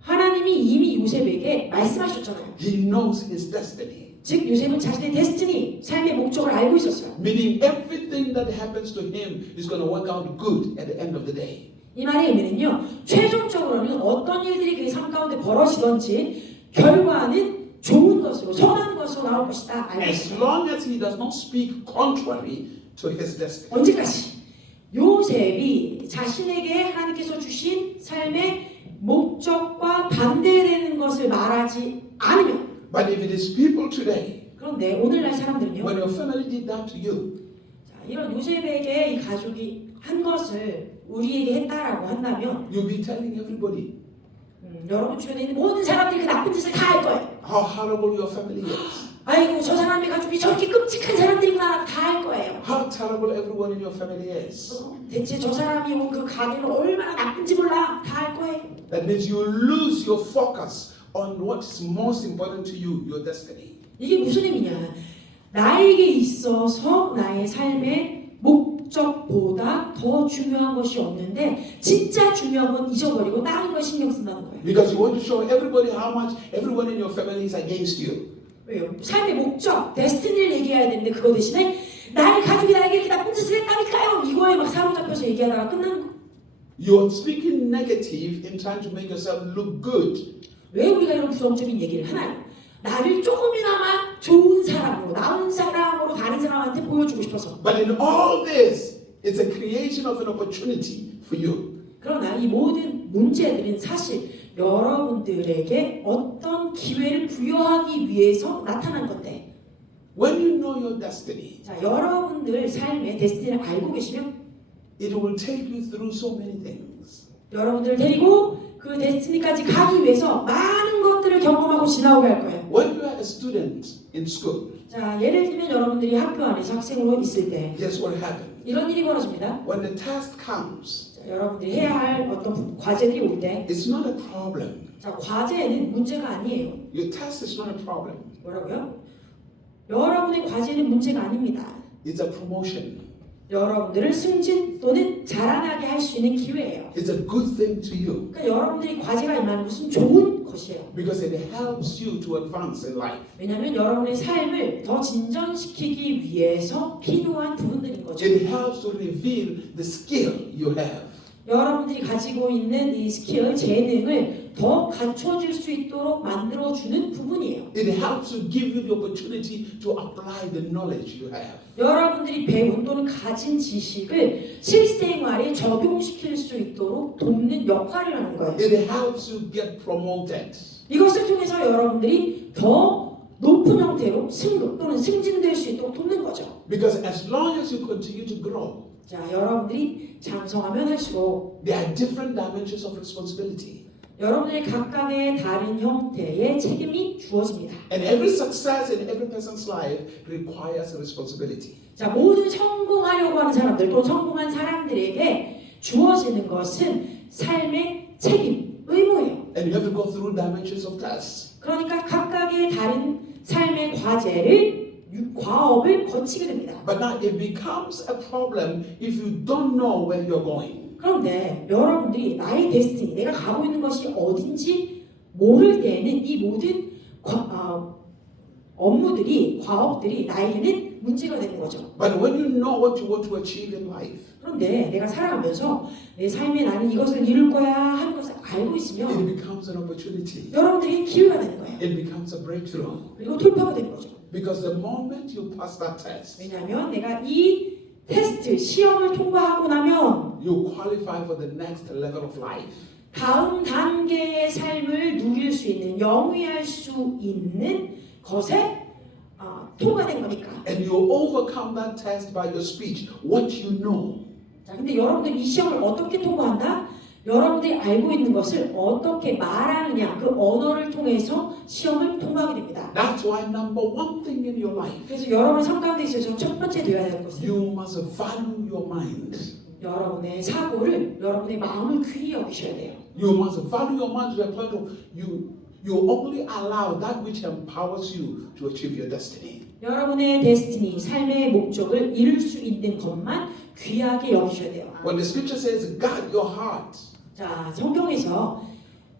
하나님이 이미 요셉에게 말씀하셨잖아요. He knows his destiny. 즉 요셉은 자신의 데스티니, 삶의 목적을 알고 있었어요. Meaning everything that happens to him is going to work out good at the end of the day. 이 말의 의미는요, 최종적으로는 어떤 일들이 그의 삶 가운데 벌어지든지 결과는 좋은 것으로, 선한 것으로 나올 것이다 알고 As 있어요. long as he does not speak contrary to his destiny. 언제까지? 요셉이 자신에게 하나님께서 주신 삶의 목적과 반대되는 것을 말하지 않으면, But if it is people today, 그런데 오늘날 사람들은요, when your family did that to you, 자, 이런 요셉에게 이 가족이 한 것을 우리에게 했다라고 한다면 you'll be telling everybody 여러분 주변에 있는 모든 사람들이 그 나쁜 짓을 다 할 거예요. how horrible your family is. 아이고 저 사람의 가족이 저렇게 끔찍한 사람들이구나 다 할 거예요. How terrible everyone in your family is. 대체 저 사람이 온 그 가게는 얼마나 나쁜지 몰라 다 할 거예요. That means you lose your focus on what is most important to you, your destiny. 이게 무슨 의미냐? 나에게 있어서 나의 삶의 목적보다 더 중요한 것이 없는데 진짜 중요한 건 잊어버리고 다른 걸 신경 쓴다는 거예요. Because you want to show everybody how much everyone in your family is against you. 왜요? 삶의 목적, 데스티니를 얘기해야 되는데 그거 대신에 나의 가족이 나에게 이렇게 나쁜 짓을 했다니까요. 이거에 막 사로잡혀서 얘기하다가 끝나는 거. You're speaking negative in trying to make yourself look good. 왜 우리가 이런 부정적인 얘기를 하나요? 나를 조금이나마 좋은 사람으로, 나은 사람으로 다른 사람한테 보여주고 싶어서. But in all this, it's a creation of an opportunity for you. 그러나 이 모든 문제들은 사실 여러분들에게 어떤 기회를 부여하기 위해서 나타난 건데, When you know your destiny, 자, 여러분들 삶의 데스티니를 알고 계시면 it will take you through so many things. 여러분들을 데리고 그 데스티니까지 가기 위해서 많은 것들을 경험하고 지나오게 할 거예요. When you are a student in school, 자, 예를 들면 여러분들이 학교 안에서 학생으로 있을 때 guess what happens? 이런 일이 벌어집니다. When the task comes, 자, 여러분들이 해야 할 어떤 과제들이 올 때, it's not a problem. 자, 과제는 문제가 아니에요. Your task is not a problem. 뭐라고요? 여러분의 과제는 문제가 아닙니다. It's a promotion. 여러분들을 승진 또는 자라나게 할 수 있는 기회예요. It's a good thing to you 그러니까 여러분들이 과제가 임하는 것은 좋은 것이에요. because it helps you to advance in life. 왜냐하면 여러분의 삶을 더 진전시키기 위해서 필요한 부분들인 거죠. It helps to reveal the skill you have. 여러분들이 가지고 있는 이 스킬, 재능을 더 갖춰질 수 있도록 만들어주는 부분이에요. It helps to give you the opportunity to apply the knowledge you have. 여러분들이 배운 또는 가진 지식을 실생활에 적용시킬 수 있도록 돕는 역할을 하는 거예요. It helps you get promoted. 이것을 통해서 여러분들이 더 높은 형태로 승급 또는 승진될 수 있도록 돕는 거죠. Because as long as you continue to grow, 자, 여러분들이 장성하면 할수록 there are different dimensions of responsibility. 여러분들의 각각의 다른 형태의 책임이 주어집니다. And every success in every person's life requires a responsibility. 자, 모든 성공하려고 하는 사람들 또 성공한 사람들에게 주어지는 것은 삶의 책임, 의무예요. And you have to go through dimensions of tasks. 그러니까 각각의 다른 삶의 과업을 거치게 됩니다. But now it becomes a problem if you don't know where you're going. 그런데 여러분들이 나의 데스티니, 내가 가고 있는 것이 어딘지 모를 때에는 이 모든 업무들이, 과업들이 나에게는 문제가 되는 거죠. But when you know what you want to achieve in life, 그런데 내가 살아가면서 내 삶에 나는 이것을 이룰 거야 하는 것을 알고 있으면 it becomes an opportunity. 여러분들에게 기회가 되는 거예요. It becomes a breakthrough. 그리고 돌파가 되는 거죠. Because the moment you pass that test, 왜냐하면 내가 이 테스트, 시험을 통과하고 나면 you qualify for the next level of life. 다음 단계의 삶을 누릴 수 있는, 영위할 수 있는 것에 통과된 거니까. And you overcome that test by your speech, what you know. 자, 근데 여러분들 이 시험을 어떻게 통과한다? 여러분들이 알고 있는 것을 어떻게 말하느냐, 그 언어를 통해서 시험을 통과하게 됩니다. That's why number one thing in your life, 그래서 여러분의 삶 가운데 있어서 첫 번째 되어야 될 것은 you must value your mind. 여러분의 사고를, 여러분의 마음을 귀히 여기셔야 돼요. You must value your mind to the point of you only allow that which empowers you to achieve your destiny. 여러분의 데스티니, 삶의 목적을 이룰 수 있는 것만 귀하게 여기셔야 돼요. When the scripture says, guard your heart, 자, 성경에서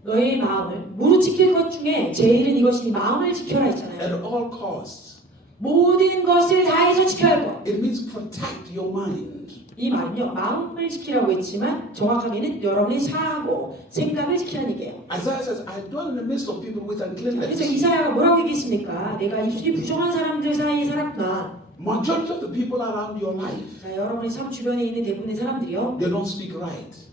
너의 마음을 무릇 지킬 것 중에 제일은 이것이 마음을 지켜라 했잖아요. at all costs, 모든 것을 다해서 지켜야 할 것. it means protect your mind. 이 말은요, 마음을 지키라고 했지만 정확하게는 여러분의 사고, 생각을 지키라는 얘기예요. Isaiah says, I dwell in the midst of people with 그래서 uncleanness. 이사야가 뭐라고 얘기했습니까? 내가 입술이 부정한 사람들 사이에 살았구나. Majority of the people around your life, 자, 여러분의 삶 주변에 있는 대부분의 사람들이요, they don't speak right.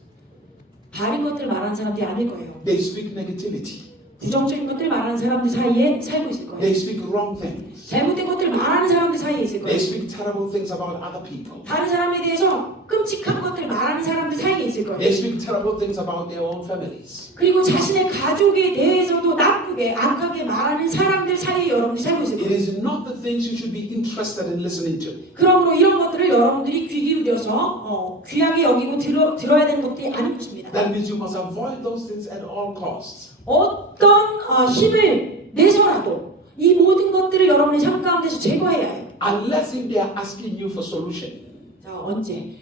다른 것들 말하는 사람들이 아닐 거예요. They speak negativity. 부정적인 것들 말하는 사람들 사이에 살고 있을 거예요. They speak wrong things. 잘못된 것들 말하는 사람들 사이에 있을 They 거예요. speak terrible things about other people. 다른 사람에 대해서 끔찍한 것들 말하는 사람들 사이에 있을 거예요. They speak terrible things about their own families. 그리고 자신의 가족에 대해서도 나쁘게, 악하게 말하는 사람들 사이에 여러분이 살고 있을 It 거예요. is not the things you should be interested in listening to. 그러므로 이런 것들을 여러분들이 귀 기울여서 귀하게 여기고 들어야 되는 것들이 아닌 것입니다. That means you must avoid those things at all costs. 어떤 힘을 내서라도 이 모든 것들을 여러분의 삶 가운데서 제거해야 해요. unless if they are asking you for solution. 자, 언제?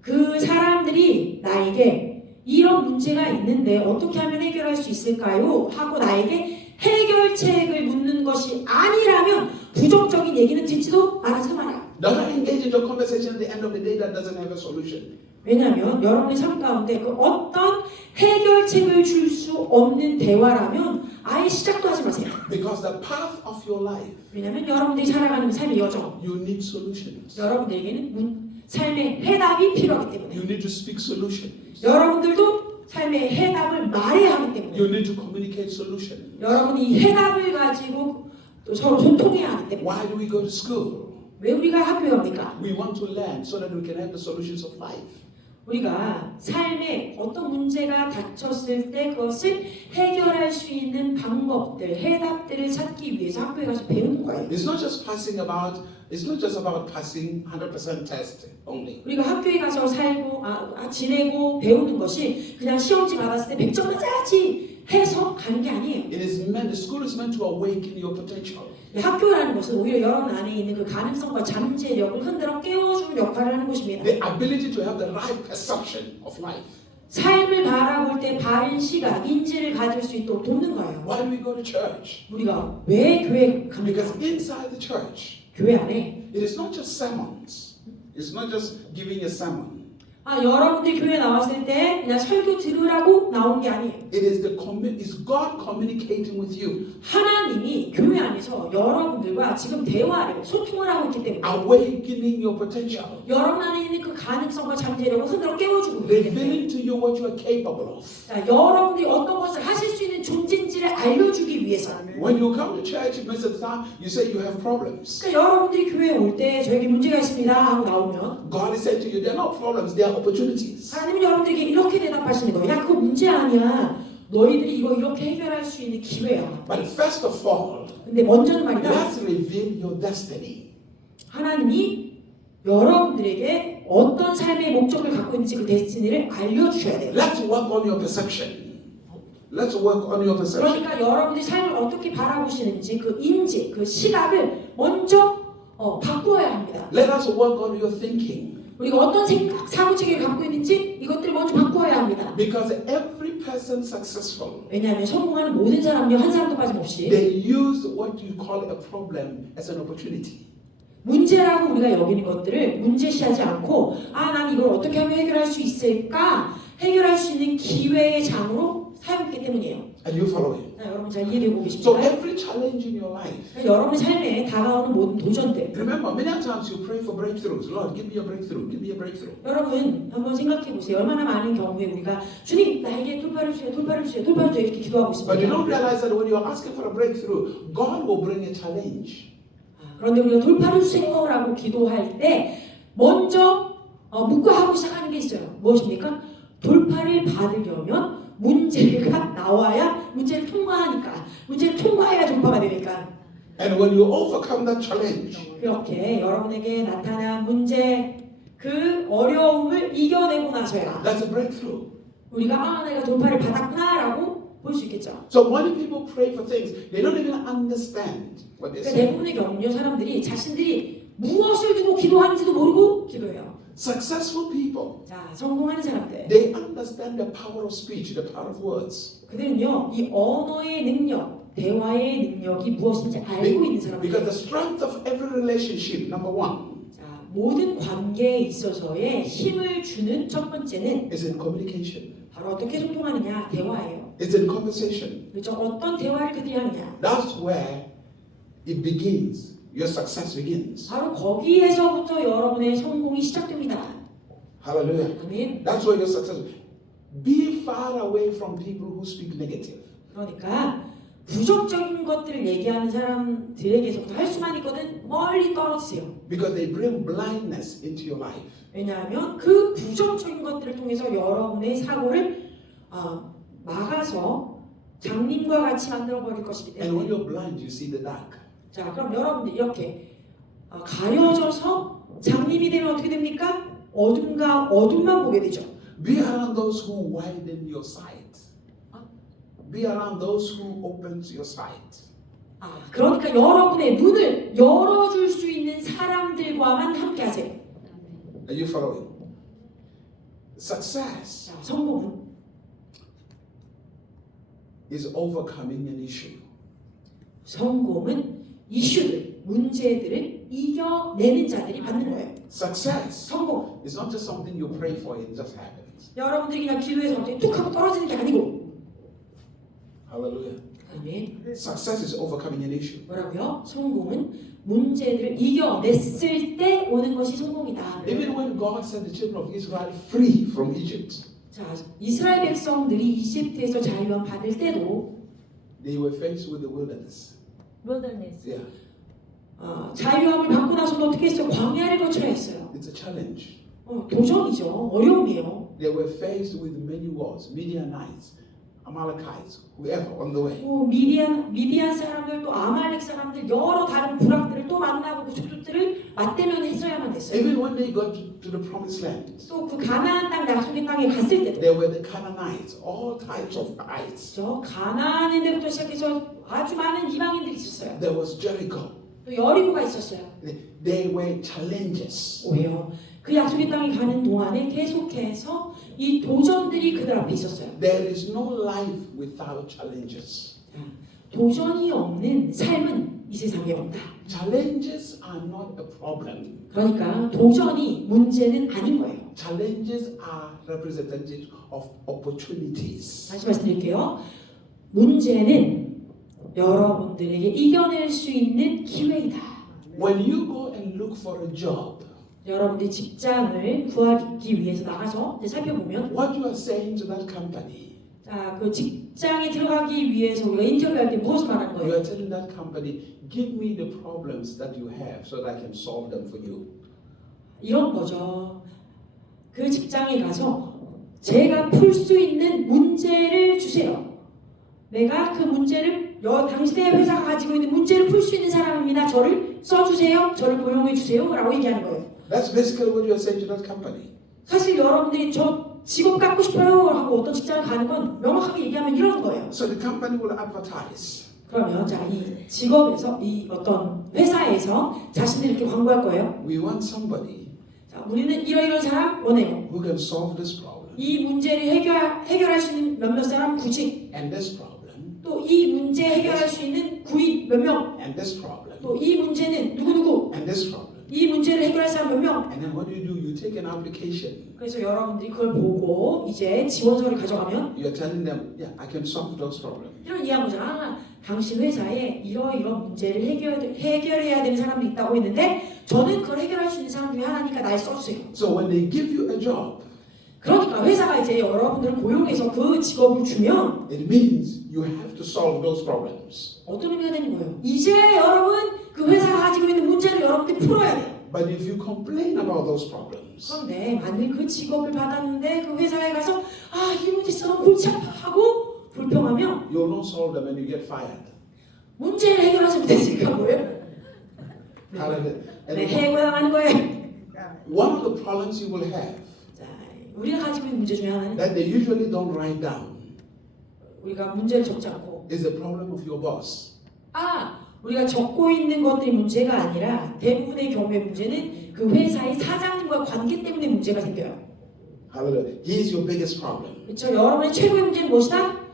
그 사람들이 나에게 이런 문제가 있는데 어떻게 하면 해결할 수 있을까요? 하고 나에게 해결책을 묻는 것이 아니라면 부정적인 얘기는 듣지도 말아서 말아요. Don't engage into a conversation at the end of the day that doesn't have a solution. 왜냐하면 여러분의 삶 가운데 그 어떤 해결책을 줄 수 없는 대화라면 아예 시작도 하지 마세요. Because the path of your life, 왜냐하면 여러분들이 살아가는 삶의 여정, you need solutions. 여러분들에게는 삶의 해답이 필요하기 때문에 You need to speak solutions. 여러분들도 삶의 해답을 말해야 하기 때문에 You need to communicate solutions. 여러분이 이 해답을 가지고 또 서로 소통해야 하기 때문에 Why do we go to school? 왜 우리가 학교에 갑니까? We want to learn so that we can have the solutions of life. 우리가 삶에 어떤 문제가 닥쳤을 때 그것을 해결할 수 있는 방법들, 해답들을 찾기 위해서 학교에 가서 배우는 거예요. It's not just passing 100% test only. 우리가 학교에 가서 살고 지내고 배우는 것이 그냥 시험지 받았을 때 100점 맞아야지 해서 가는 게 아니에요. The school is meant to awaken your potential. 학교라는 것은 오히려 여러분 안에 있는 그 가능성과 잠재력을 흔들어 깨워주는 역할을 하는 곳입니다. The ability to have the right perception of life. 삶을 바라볼 때 바른 시각, 인지를 가질 수 있도록 돕는 거예요. Why do we go to church? 우리가 왜 교회 갑니까? Because inside the church, 교회 안에 it is not just sermons. It's not just giving a sermon. 여러분들이 교회 나왔을 때 그냥 설교 들으라고 나온 게 아니에요. It's God communicating with you, 하나님이 교회 안에서 여러분들과 지금 대화를 소통을 하고 있기 때문에 awakening your potential, 여러분 안에 있는 그 가능성과 잠재력을 흔들어 깨워주고 있기 때문에 revealing to you what you are capable of. 자, 여러분들이 어떤 것을 하실 수 있는 존재인지를 알려주기 위해서 When you come to church, most of the time you say you have problems. 그러니까 여러분들이 교회에 올 때 저에게 문제가 있습니다 하고 나오면 God is saying to you, they're not problems, they are opportunities. 하나님은 여러분들에게 이렇게 대답하시는 거예요. 야, 그거 문제 아니야. 너희들이 이거 이렇게 해결할 수 있는 기회야. But first of all, 근데 먼저는 말이다. let's reveal your destiny. 하나님이 여러분들에게 어떤 삶의 목적을 갖고 있는지 그 데스티니를 알려주셔야 돼요. Let's work on your perception. Let's work on your perception. 그러니까 여러분들이 삶을 어떻게 바라보시는지 그 인지, 그 시각을 먼저 바꾸어야 합니다. Let us work on your thinking. 우리가 어떤 생각, 사고체계를 갖고 있는지 이것들을 먼저 바꾸어야 합니다. Because every person successful, 왜냐하면 성공하는 모든 사람들 한 사람도 빠짐없이 they use what you call a problem as an opportunity. 문제라고 우리가 여기는 것들을 문제시하지 않고 난 이걸 어떻게 하면 해결할 수 있을까? 해결할 수 있는 기회의 장으로 사용했기 때문이에요. And you follow him. 자, 여러분 잘 이해되고 So 계십니까? every challenge in your life, 여러분의 삶에 다가오는 모든 도전들 remember, many times you pray for breakthroughs. Lord, give me a breakthrough. Give me a breakthrough. 여러분 한번 생각해 보세요. 얼마나 많은 경우에 우리가 주님 나에게 돌파를 주세요, 돌파를 주세요, 돌파를 주세요 이렇게 기도하고 But you don't 있습니다. realize that when you are asking for a breakthrough, God will bring a challenge. 그런데 우리가 돌파를 주세요라고 기도할 때 먼저 묻고 하고 시작하는 게 있어요. 무엇입니까? 돌파를 받으려면 문제가 나와야 문제를 통과하니까 문제를 통과해야 돌파가 되니까 And when you overcome that challenge, 그렇게 여러분에게 나타난 문제 그 어려움을 이겨내고 나서야 that's a breakthrough. 우리가 내가 돌파를 받았구나라고 볼 수 있겠죠. So many people pray for things, they don't even understand what they're 그러니까 saying. 대부분의 경우 사람들이 자신들이 무엇을 두고 기도하는지도 모르고 기도해요. Successful people, 자, 성공하는 사람들 they understand the power of speech, the power of words. 그들은요 이 언어의 능력, 대화의 능력이 무엇인지 알고 있는 사람들. Because the strength of every relationship, number one, 자, 모든 관계에 있어서의 힘을 주는 첫 번째는 is in communication. 바로 어떻게 소통하느냐, 대화예요. It's in conversation. 그렇죠? 어떤 대화를 그들이 하느냐. That's where it begins. Your success begins. 바로 거기에서부터 여러분의 성공이 시작됩니다. Hallelujah. 아멘. That's where your success. Be far away from people who speak negative. 그러니까 부정적인 것들을 얘기하는 사람들에게서부터 할 수만 있거든 멀리 떨어지세요. Because they bring blindness into your life. 왜냐하면 그 부정적인 것들을 통해서 여러분의 사고를 막아서 장님과 같이 만들어 버릴 것이기 And when 때문에. you're blind, you see the dark. 자, 그럼 여러분들 이렇게 가려져서 장님이 되면 어떻게 됩니까? 어둠만 보게 되죠. Be around those who widen your sight. Be around those who opens your sight. 그러니까 여러분의 눈을 열어줄 수 있는 사람들과만 함께하세요. Are you following? Success 자, 성공은 is overcoming an issue. 성공은 이슈들, 문제들을 이겨내는 자들이 받는 거예요. Success 성공. is not just something you pray for, it just happens. 여러분들이 그냥 기도해서 갑자기 툭 하고 떨어지는 게 아니고. Hallelujah. 아멘. Success is overcoming an issue. 뭐라고요? 성공은 문제들을 이겨냈을 때 오는 것이 성공이다. Even when God set the children of Israel free from Egypt, 자, 이스라엘 백성들이 이집트에서 자유함 받을 때도 they were faced with the wilderness. wilderness. Yeah, 자유함을 받고 나서도 어떻게 했어요? 광야를 거쳐야 했어요. it's a challenge. 도전이죠. 어려움이에요. They were faced with many wars, Midianites, Amalekites, whoever on the way. 미디안 사람들 또 아말렉 사람들 여러 다른 부락들을 또 만나고 그 족속들을 맞대면 했어야만 했어요. Even when they got to the promised land, 또 그 가나안 땅 약속의 땅에 갔을 때도 there were the Canaanites, all types of ites. 저 가나안의 데부터 시작해서 아주 많은 이방인들이 있었어요. There was Jericho. 또 여리고가 있었어요. They were challenges. 왜요? 그 약속의 땅에 가는 동안에 계속해서 이 도전들이 그들 앞에 있었어요. There is no life without challenges. 도전이 없는 삶은 이 세상에 없다. Challenges are not a problem. 그러니까 도전이 문제는 아닌 거예요. Challenges are representative of opportunities. 다시 말씀드릴게요. 문제는 여러분들에게 이겨낼 수 있는 기회이다. When you go and look for a job, 여러분들이 직장을 구하기 위해서 나가서 이제 살펴보면 what you are saying to that company, 자, 그 직장에 들어가기 위해서 우리가 인터뷰할 때 무엇을 말하는 you 거예요? are telling that company, give me the problems that you have so that I can solve them for you. 이런 거죠. 그 직장에 가서 제가 풀 수 있는 문제를 주세요. 내가 그 문제를 당신의 회사가 가지고 있는 문제를 풀 수 있는 사람입니다. 저를 써주세요. 저를 고용해 주세요. 라고 얘기하는 거예요. That's basically what you are saying to that company. 사실 여러분들이 저 직업 갖고 싶어요 하고 어떤 직장을 가는 건 명확하게 얘기하면 이런 거예요. So the company will advertise. 그러면 자, 이 직업에서 이 어떤 회사에서 자신들이 이렇게 광고할 거예요. We want somebody 자, 우리는 이러이러한 사람 원해요. who can solve this problem 이 문제를 해결할 수 있는 몇몇 사람 구직, and this problem 또 이 문제 해결할 수 있는 구입 몇 명, and this problem 또 이 문제는 누구누구, and this problem. 이 문제를 해결할 사람 몇 명. And then what do? You take an application. 그래서 여러분들이 그걸 보고 이제 지원서를 가져가면 You are telling them, yeah, I can solve those problems. 이런 이해한 거잖아. 당신 회사에 이러이러한 문제를 해결해야 되는 사람도 있다고 했는데 저는 그걸 해결할 수 있는 사람 중에 하나니까 날 써주세요. So when they give you a job, 그러니까 회사가 이제 여러분들을 고용해서 그 직업을 주면 it means you have to solve those problems. 어떤 의미가 되는 거예요? 이제 여러분 그 회사가 가지고 있는 문제를 여러분들이 풀어야 돼요. But if you complain about those problems, 그런데 만일 그 직업을 받았는데 그 회사에 가서 이 문제 진짜 너무 골치 아파 하고 불평하면 you will not solve them and you get fired. 문제를 해결하지 못했으니까 뭐예요? Hallelujah. 네, And 해고당하는 거예요. one of the problems you will have 자, 우리가 가지고 있는 문제 중에 하나는 that they usually don't write down 우리가 문제를 적지 않고 is the problem of your boss. 우리가 적고 있는 것들이 문제가 아니라 대부분의 경우의 문제는 그 회사의 사장님과 관계 때문에 문제가 생겨요. Hallelujah. He is your biggest problem. 그렇죠? 여러분의 최고의 문제는 무엇이다?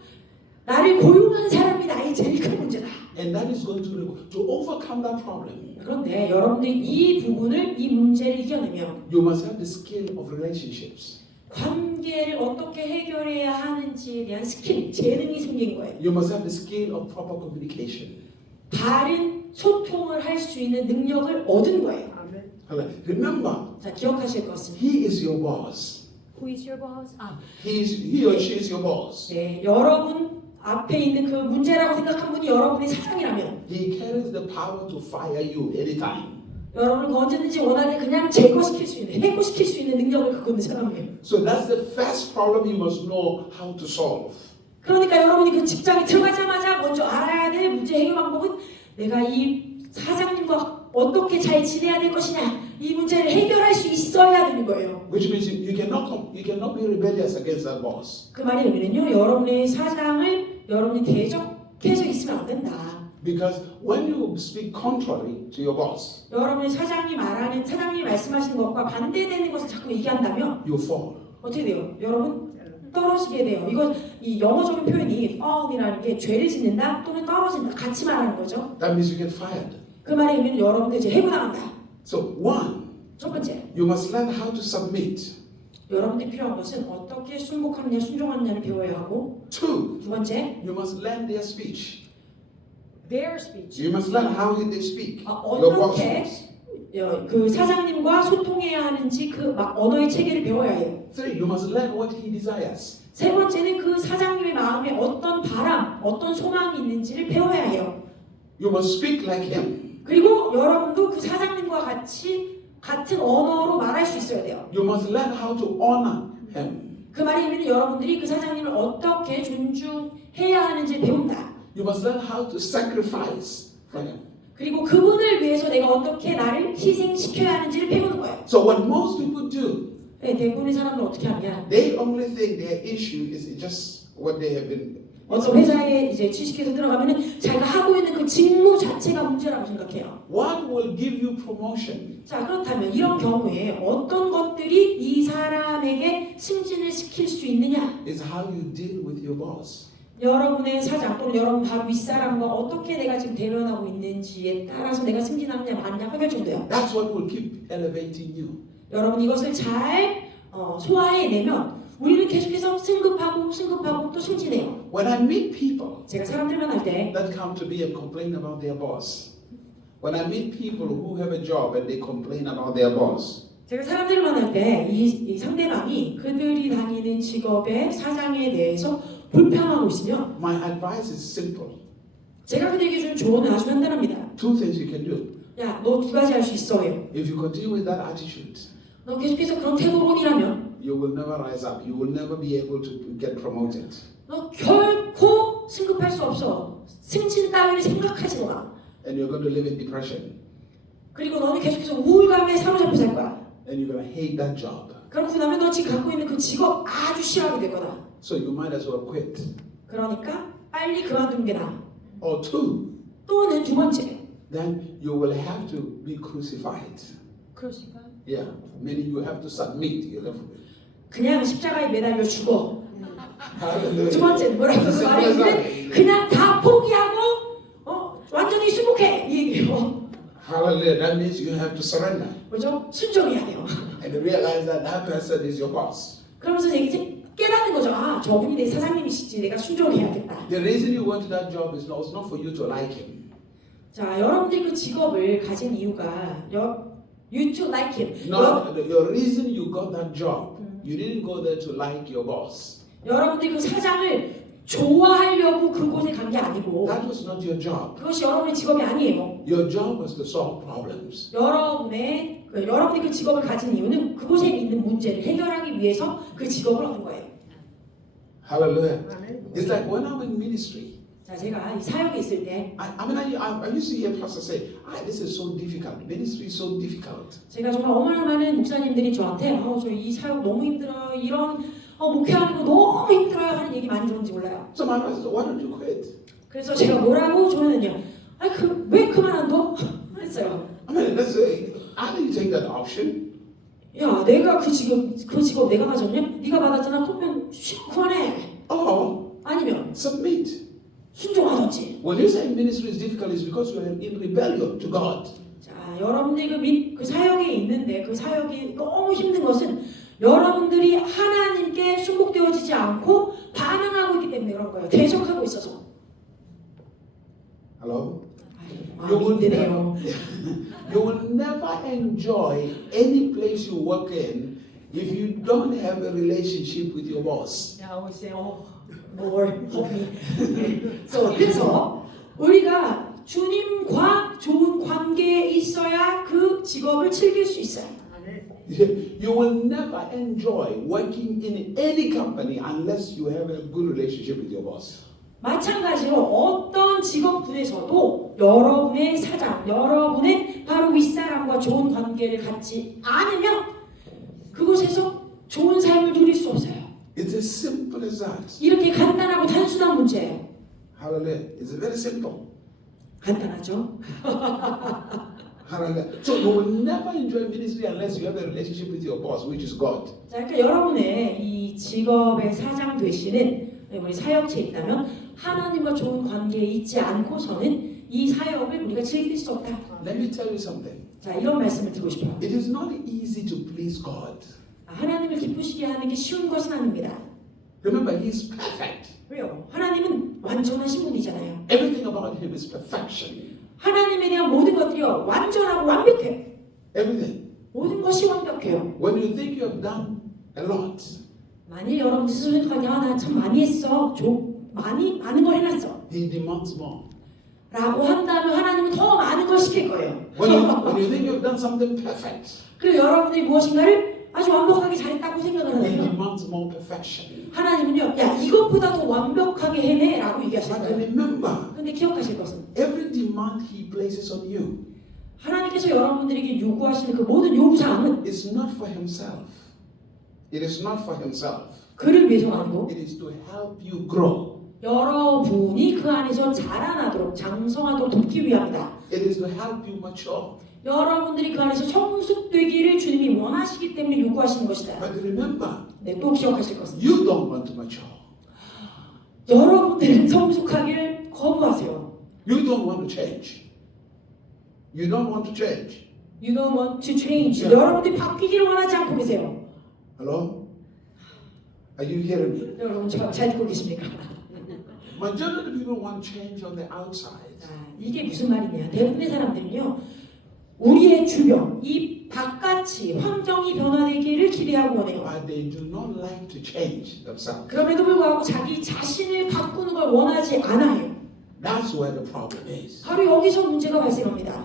나를 고용한 사람이 나의 제일 큰 문제다. And that is going to overcome that problem. 그런데 여러분들이 이 부분을, 이 문제를 이겨내면 You must have the skill of relationships. 관계를 어떻게 해결해야 하는지에 대한 스킬, 재능이 생긴 거예요. You must have the skill of proper communication. 바른 소통을 할 수 있는 능력을 얻은 거예요. Hallelujah. Remember, 자, 기억하실 것은 he is your boss. Who is your boss? He or she is your boss. 네, 여러분 앞에 있는 그 문제라고 생각한 분이 여러분의 사장이라면 He carries the power to fire you anytime. 여러분을 언제든지 원하는 그냥 제거시킬 수 있는, 해고시킬 수 있는 능력을 갖고 있는 사람이에요. So that's the first problem you must know how to solve. 그러니까 여러분이 그 직장에 들어가자마자 먼저 알아야 될 문제 해결 방법은 내가 이 사장님과 어떻게 잘 지내야 될 것이냐, 이 문제를 해결할 수 있어야 되는 거예요. Which means you cannot be rebellious against that boss. 그 말의 의미는요, 여러분의 사장을 여러분이 대적해서 있으면 안 된다. Because when you speak contrary to your boss, 여러분이 사장님이 말씀하시는 것과 반대되는 것을 자꾸 얘기한다면 you fall. 어떻게 돼요? 여러분 떨어지게 돼요. 이거 이 영어적인 표현이 fall이라는 게 죄를 짓는다 또는 떨어진다 같이 말하는 거죠. That means you get fired. 그 말에 의미는 여러분들 이제 해고당한다. So one, 첫 번째, you must learn how to submit. 여러분들이 필요한 것은 어떻게 순복하느냐 순종하느냐를 배워야 하고 Two, 두 번째, you must learn their speech. Their speech. You must learn how they speak. Your boss 어떻게 speaks. 그 사장님과 소통해야 하는지 그 막 언어의 체계를 배워야 해요. Three, you must learn what he desires. 세 번째는 그 사장님의 마음에 어떤 바람, 어떤 소망이 있는지를 배워야 해요. You must speak like him. 그리고 여러분도 그 사장님과 같이 같은 언어로 말할 수 있어야 돼요. You must learn how to honor him. 그 말의 의미는 여러분들이 그 사장님을 어떻게 존중해야 하는지 배운다. You must learn how to sacrifice for him. 그리고 그분을 위해서 내가 어떻게 나를 희생시켜야 하는지를 배우는 거예요. So what most people do, 네, 대부분의 사람들 어떻게 하냐? they only think their issue is just what they have been. 어떤 회사에 이제 취직해서 들어가면은 자기가 하고 있는 그 직무 자체가 문제라고 생각해요. What will give you promotion 자, 그렇다면 이런 경우에 어떤 것들이 이 사람에게 승진을 시킬 수 있느냐? is how you deal with your boss. 여러분의 사장 또는 여러분 바로 윗사람과 어떻게 내가 지금 대면하고 있는지에 따라서 내가 승진하느냐 마느냐 하게 정도요. That's what will keep elevating you. 여러분 이것을 잘 소화해내면 우리는 계속해서 승급하고 또 승진해요. When I meet people 제가 사람들 만날 때 that come to me and complain about their boss, when I meet people who have a job and they complain about their boss, 제가 사람들을 만날 때 이 상대방이 그들이 다니는 직업의 사장에 대해서 불평하고 있으면 my advice is simple. 제가 그들에게 주는 조언은 아주 간단합니다. Two things you can do. 야, 너 두 가지 할 수 있어요. If you continue with that attitude, 너 계속해서 그런 태도로 일하면 you will never rise up. You will never be able to get promoted. 너 결코 승급할 수 없어. 승진 따위를 생각하지 마. And you're going to live in depression. 그리고 너는 계속해서 우울감에 사로잡혀 살 거야. And you're going to hate that job. 그러고 나면 너 지금 갖고 있는 그 직업 아주 싫어하게 될 거다. So you might as well quit. 그러니까 빨리 그만두는 게 나아. Or two, 또는 두 번째, then you will have to be crucified. Crucified. Yeah, meaning you have to submit. You have 그냥 십자가에 매달려 죽어. Hallelujah. 두 번째는 뭐라고 It's as 말해? simple as that. 그냥 다 포기하고 완전히 순복해 이 얘기예요. Hallelujah. That means you have to surrender 뭐죠? 순종해야 돼요. and realize that that person is your boss. 그러면서 이제 깨닫는 거죠. 아, 저분이 내 사장님이시지. 내가 순종해야겠다. The reason you went to that job is not for you to like him. 자, 여러분들이 그 직업을 가진 이유가 you to like him. No, the reason you got that job, you didn't go there to like your boss. 여러분들이 그 사장을 좋아하려고 그곳에 간 게 아니고 That was not your job. 그것이 여러분의 직업이 아니에요. Your job was to solve problems. 여러분이 그 직업을 가진 이유는 그곳에 있는 문제를 해결하기 위해서 그 직업을 얻은 거예요. Hallelujah. It's like when I'm in ministry. 자, 제가 이 사역에 있을 때 I used to hear pastors say, this is so difficult. Ministry is so difficult. 제가 정말 얼마나 많은 목사님들이 저한테 저 이 사역 너무 힘들어요. 이런 목회하는 거 너무 힘들어요 하는 얘기 많이 들었는지 몰라요. So my pastor said, why don't you quit? 그래서 제가 뭐라고 조언했냐? 왜 그만 안 둬? 했어요. I mean, how do you take that option? 야, 내가 그 직업 내가 가졌냐? 네가 받았잖아. 그러면 그만해. Or 아니면 submit. 순종하든지. When you say ministry is difficult, it's because you are in rebellion to God. 자, 여러분들이 그 사역에 있는데 그 사역이 너무 힘든 것은 여러분들이 하나님께 순복되어지지 않고 반응하고 있기 때문에 그런 거예요. 대적하고 있어서. Hello? 아, 힘드네요. You will never enjoy any place you work in if you don't have a relationship with your boss. Yeah, I would say, Lord, help me. 그래서 우리가 주님과 좋은 관계에 있어야 그 직업을 즐길 수 있어요. You will never enjoy working in any company unless you have a good relationship with your boss. 마찬가지로 어떤 직업군에서도 여러분의 사장, 여러분의 바로 윗사람과 좋은 관계를 갖지 않으면 그곳에서 좋은 삶을 누릴 수 없어요. It's as simple as that. 이렇게 간단하고 단순한 문제예요. Hallelujah. It's very simple. 간단하죠? Hallelujah. So you will never enjoy ministry unless you have a relationship with your boss, which is God. 자, 그러니까 여러분의 이 직업의 사장 되시는 우리 사역체에 있다면 하나님과 좋은 관계에 있지 않고서는 이 사역을 우리가 즐길 수 없다. Let me tell you something. 자, 이런 말씀을 드리고 싶어요. It is not easy to please God. 하나님을 기쁘시게 하는 게 쉬운 것은 아닙니다. Remember, He is perfect. 왜요? 하나님은 완전하신 분이잖아요. Everything about Him is perfection. 하나님에 대한 모든 것들이요 완전하고 완벽해요. Everything. 모든 것이 완벽해요. When you think you have done a lot, 만일 여러분 스스로 생각하니 나 참 많이 했어. 많은 걸 해놨어. He demands more. 라고 한다면 하나님은 더 많은 걸 시킬 거예요. When you think you have done something perfect, 그리고 여러분들이 무엇인가를 아주 완벽하게 잘했다고 생각을 He 하나요. demands more perfection. 하나님은요, 야 이것보다 더 완벽하게 해내라고 얘기하실 But 거예요. remember, 근데 기억하실 것은 every demand He places on you 하나님께서 여러분들에게 요구하시는 그 모든 요구사항은 is not for Himself. It is not for Himself. 그를 위해서가 아니고 It is to help you grow. 여러분이 그 안에서 자라나도록 장성하도록 돕기 위함이다. It is to help you mature. 여러분들이 그 안에서 성숙되기를 주님이 원하시기 때문에 요구하시는 것이다. But remember, 네, 또 기억하실 것은 you don't want to mature. 여러분들은 성숙하기를 거부하세요. You don't want to change. You don't want to change. You don't want to change. Yeah. 여러분들이 바뀌기를 원하지 않고 계세요. Hello? Are you hearing me? 여러분 잘 듣고 계십니까? Majority of people want change on the outside. 자, 이게 무슨 말이냐? 대부분의 사람들은요, 우리의 주변, 이 바깥이 환경이 변화되기를 기대하고 원해요. But they do not like to change themselves. 그럼에도 불구하고 자기 자신을 바꾸는 걸 원하지 않아요. That's where the problem is. 바로 여기서 문제가 발생합니다.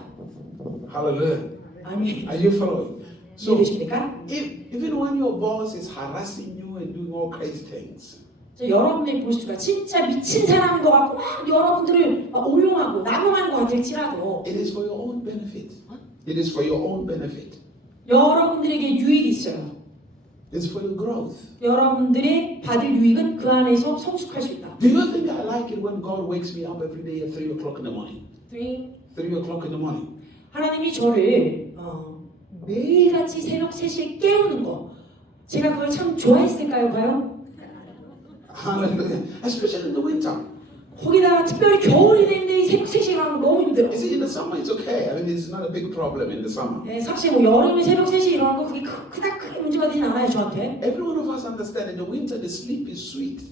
Hallelujah. 아멘. Are you following? So, 이해되십니까? even when your boss is harassing you and doing all crazy things, 자, 여러분의 보수가 진짜 미친 사람인 것 같고 막 여러분들을 막 오용하고 남용하는 것 같을지라도 it is for your own benefit. It is for your own benefit. 여러분들에게 유익이 있어요. It's for your growth. 여러분들의 받을 유익은 그 안에서 성숙할 수 있다. Do you think I like it when God wakes me up every day at 3 o'clock in the morning? 3 o'clock in the morning. 하나님이 저를 매일같이 새벽 3시에 깨우는 거 제가 그걸 참 좋아했을까요? 과연? Hallelujah. Especially in the winter. 거기다가 특별히 겨울이 되는데 이 새벽 3시에 일어나면 너무 힘들어. You see, in the summer it's okay. I mean, it's not a big problem in the summer. 네, 사실 뭐 여름에 새벽 3시에 일어나는 거 그게 그닥 크게 문제가 되진 않아요 저한테. Every one of us understand in the winter the sleep is sweet.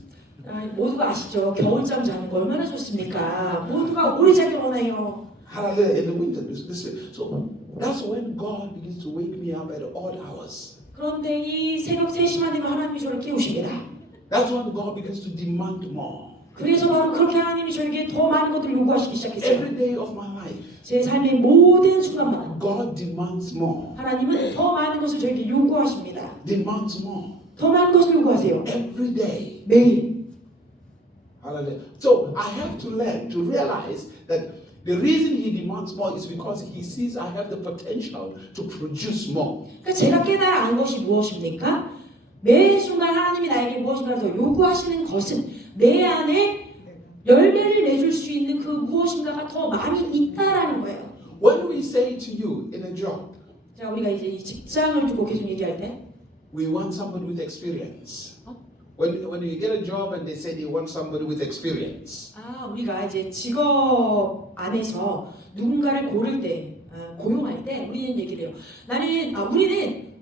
모두가 아시죠? 겨울잠 자는 거 얼마나 좋습니까? 모두가 오래 자길 원해요. Hallelujah. In the winter, listen. So that's when God begins to wake me up at odd hours. 그런데 이 새벽 3시만 되면 하나님이 저를 깨우십니다. That's when God begins to demand more. 그래서 바로 그렇게 하나님이 저에게 더 많은 것들을 요구하시기 시작했어요. Every day of my life, 제 삶의 모든 순간마다 God demands more. 하나님은 더 많은 것을 저에게 요구하십니다. Demands more. 더 많은 것을 요구하세요. Every day. 매일. Hallelujah. So I have to learn to realize that the reason He demands more is because He sees I have the potential to produce more. 그러니까 제가 깨달아 아는 것이 무엇입니까? 매 순간 하나님이 나에게 무엇인가를 더 요구하시는 것은 내 안에 열매를 내줄 수 있는 그 무엇인가가 더 많이 있다라는 거예요. When we say to you in a job, 자, 우리가 이제 이 직장을 두고 계속 얘기할 때 we want somebody with experience. When you get a job and they say they want somebody with experience. 우리가 이제 직업 안에서 누군가를 고를 때, 고용할 때 우리는 얘기를 해요. 우리는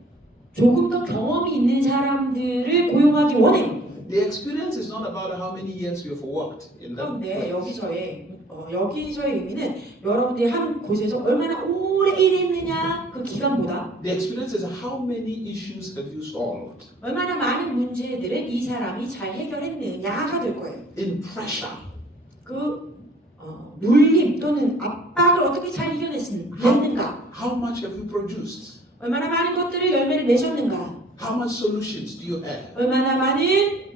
조금 더 경험이 있는 사람들을 고용하기 원해요. The experience is not about how many years you have worked in that 그런데 place. 여기서의 의미는 여러분들이 한 곳에서 얼마나 오래 일했느냐 그 기간보다 The experience is how many issues have you solved 얼마나 많은 문제들을 이 사람이 잘 해결했느냐가 될 거예요. in pressure. 그 눌림 또는 압박을 어떻게 잘 이겨냈는가, How much have you produced? 얼마나 많은 것들을 열매를 내셨는가, How much solutions do you have? 얼마나 많은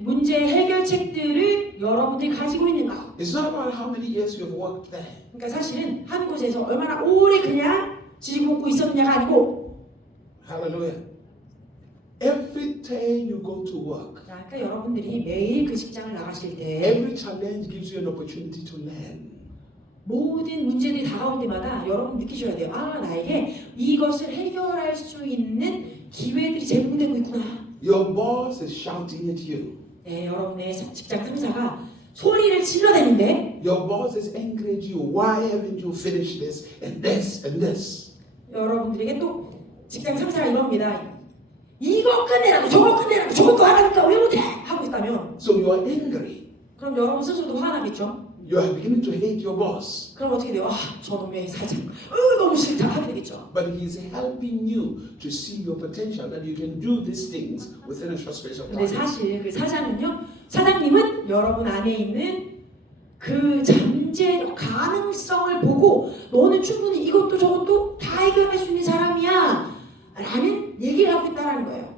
문제 해결책들을 여러분들이 가지고 있는가. It's not about how many years you have worked there. 그러니까 사실은 한 곳에서 얼마나 오래 그냥 지지고 있었느냐가 아니고, Hallelujah. Every day you go to work, 그러니까 여러분들이 매일 그 직장을 나가실 때 every challenge gives you an opportunity to learn. 모든 문제들이 다가올 때마다 여러분 느끼셔야 돼요. 아, 나에게 이것을 해결할 수 있는 기회들이 제공되고 있구나. Your boss is shouting at you. 네, 여러분의 직장 상사가 소리를 질러대는데 Your boss is angry at you. Why haven't you finished this and this and this? 여러분들에게 또 직장 상사가 이럽니다. 이거 끝내라고 저거 끝내라고 저것도 하라니까 왜 못해? 하고 있다면 So you are angry. 그럼 여러분 스스로도 화나겠죠? You are beginning to hate your boss. 그럼 어떻게 돼요? 아, 저놈의 사장 너무 싫다 하게 되겠죠. But he's helping you to see your potential that you can do these things within a short space of 근데 time. 사실 그 사장님은 여러분 안에 있는 그 잠재적 가능성을 보고 너는 충분히 이것도 저것도 다 해결할 수 있는 사람이야 라는 얘기를 하고 있다는 거예요.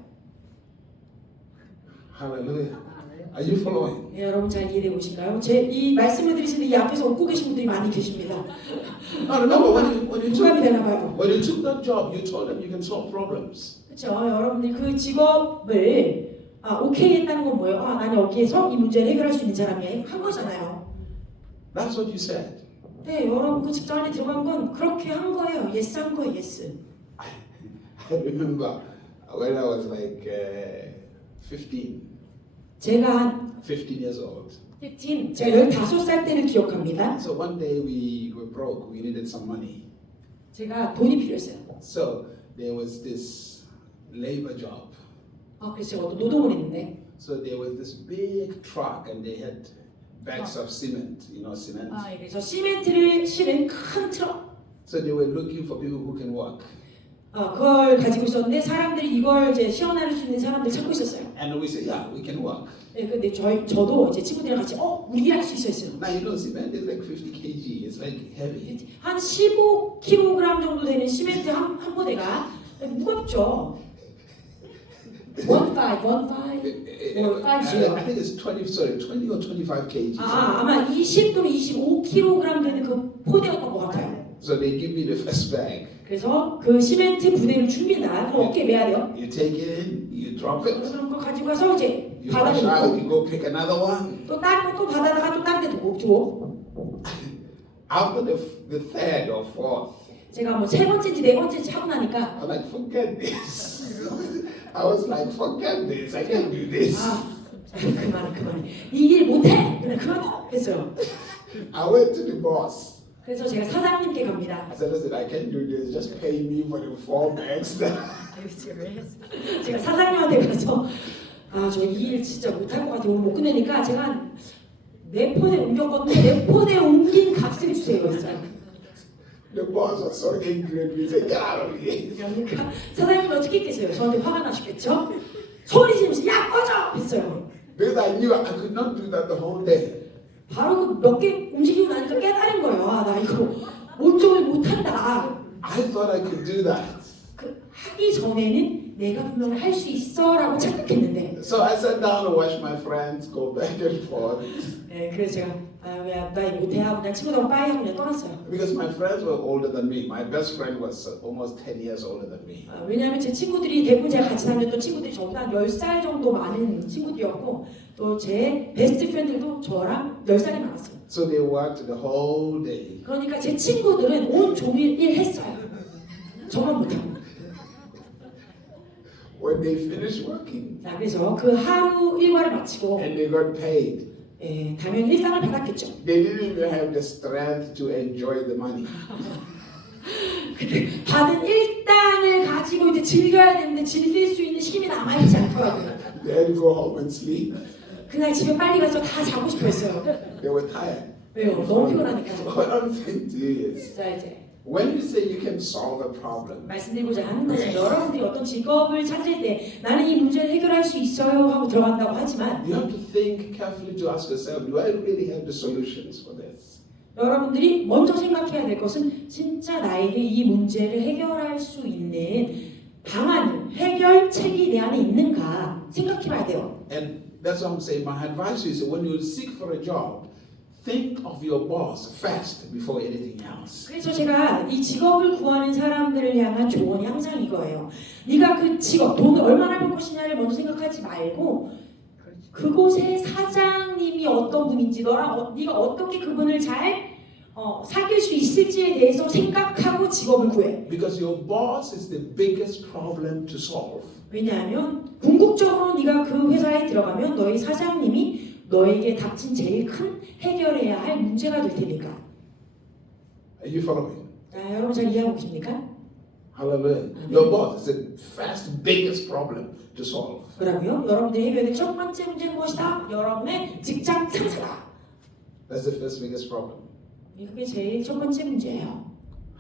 Hallelujah. Are you following? 네, 여러분 잘 이해되고 계신가요? 제 이 말씀을 드리시는데 이 앞에서 웃고 계신 분들이 많이 계십니다. Now remember when 공감이 되나 봐요. you took that job, you told them you can solve problems. 그렇죠. 여러분들 그 직업을 오케이 했다는 건 뭐예요? 나는 여기에서 이 문제를 해결할 수 있는 사람이야 한 거잖아요. That's what you said. 네, 여러분 그 직장 안에 들어간 건 그렇게 한 거예요. 예스 한 거예요. 예스. I remember when I was like 15 제가 한 15 years old. 15, 제가 15살 때를 기억합니다. So one day we were broke. We needed some money. 제가 돈이 필요했어요. So there was this labor job. 그래서 제가 어떤 노동을 했는데 So there was this big truck and they had bags of cement, you know, cement. 그래서 시멘트를 실은 큰 트럭 So they were looking for people who can work. 그걸 가지고 있었는데 사람들이 이걸 이제 시연할 수 있는 사람들 찾고 있었어요. And we said, yeah, we can work. 네, 근데 저도 이제 친구들이랑 같이 우리 일할 수 있어요. Now you know cement is like 50 kg. It's like heavy. 한 15kg 정도 되는 시멘트 한 부대가 무겁죠. 15 or 50. I think it's 20 or 25 kg. 아마 20 또는 25kg 되는 그 포대였던 것 같아요. So they give me the first bag. 그래서 그 시멘트 부대를 줍니다. 그럼 어깨에 매야 돼요. You take it in, you drop it. 그럼 그거 가지고 가서 이제 You 바다에 rush out, 놓고 you go pick another one. 또 다른 거 또 바다다가 또 다른 데 두고 After the third or fourth, 제가 뭐 세 번째인지 네 번째인지 하고 나니까 I'm like, forget this. I was like, forget this. I can't do this. 그만해. 이 일 못해. 그냥 그만둬 했어요. I went to the boss. 그래서 제가 사장님께 갑니다. I said, listen, I can't do this. Just pay me for the 4 bags. Are you serious? 제가 사장님한테 가서 저 이 일 진짜 못할 것 같아요. 오늘 못 끝내니까 제가 한 4폰에 옮겼거든요. 4폰에 옮긴 값을 주세요. 했어요. The boss was so angry at me. He said, get out of here. 그러니까 사장님은 어떻게 했겠어요? 저한테 화가 나셨겠죠? 소리 지르면서 야 꺼져! 했어요. Because I knew I could not do that the whole day. 바로 그 몇 개 움직이고 나니까 깨달은 거예요. 나 이거 온종일 못한다. I thought I could do that. 그 하기 전에는 내가 분명히 할 수 있어라고 착각했는데. So I sat down and watched my friends go back and forth. 네, 그래서 제가 나 이거 못해 하고 그냥 친구들하고 빠이 하고 그냥 떠났어요. Because my friends were older than me. My best friend was almost 10 years older than me. 왜냐하면 제 친구들이 대부분 제가 같이 다녔던 친구들이 저보다 한 10살 정도 많은 친구들이었고 또 제 베스트 프렌드도 저랑 10살이 많았어요. So they worked the whole day. 그러니까 제 친구들은 온 종일 일했어요. 저만 못하고. When they finished working 자, 그래서 그 하루 일과를 마치고 and they got paid, 당연히 일당을 받았겠죠. they didn't even have the strength to enjoy the money. 근데 받은 일당을 가지고 이제 즐겨야 되는데 즐길 수 있는 힘이 남아있지 않더라고요. They had to go home and sleep. 그날 집에 빨리 가서 다 자고 싶어했어요. They were tired. 왜요? 너무 피곤하니까. What I'm saying to you is, 자 이제 when you say you can solve a problem, 말씀드리고자 하는 것은 여러분들이 어떤 직업을 찾을 때 나는 이 문제를 해결할 수 있어요 하고 들어간다고 하지만 you have to think carefully to ask yourself, do I really have the solutions for this? 여러분들이 먼저 생각해야 될 것은 진짜 나에게 이 문제를 해결할 수 있는 방안, 해결책이 내 안에 있는가 생각해봐야 돼요. And that's what I'm saying. My advice is when you seek for a job, think of your boss first before anything else. 그래서 제가 이 직업을 구하는 사람들을 향한 조언이 항상 이거예요. 네가 그 직업, 돈을 얼마나 벌 것이냐를 먼저 생각하지 말고 그곳의 사장님이 어떤 분인지 네가 어떻게 그분을 잘 사귈 수 있을지에 대해서 생각하고 직업을 구해. Because your boss is the biggest problem to solve. 왜냐하면 궁극적으로 네가 그 회사에 들어가면 너희 사장님이 너에게 닥친 제일 큰 해결해야 할 문제가 될 테니까. Are you following? 자, 여러분 잘 이해하고 계십니까? Hallelujah. Your boss is the first biggest problem to solve. 그러고요. 여러분들이 해결해야 될 첫 번째 문제는 무엇이다? 여러분의 직장 상사다. That's the first biggest problem. 그게 제일 첫 번째 문제예요.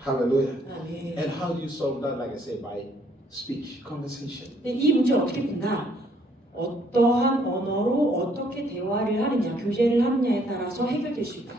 Hallelujah. 네. And how do you solve that? Like I say, by speech, conversation. 근데 이 문제를 어떻게 푼다? 어떠한 언어로 어떻게 대화를 하느냐, 교제를 하느냐에 따라서 해결될 수 있다.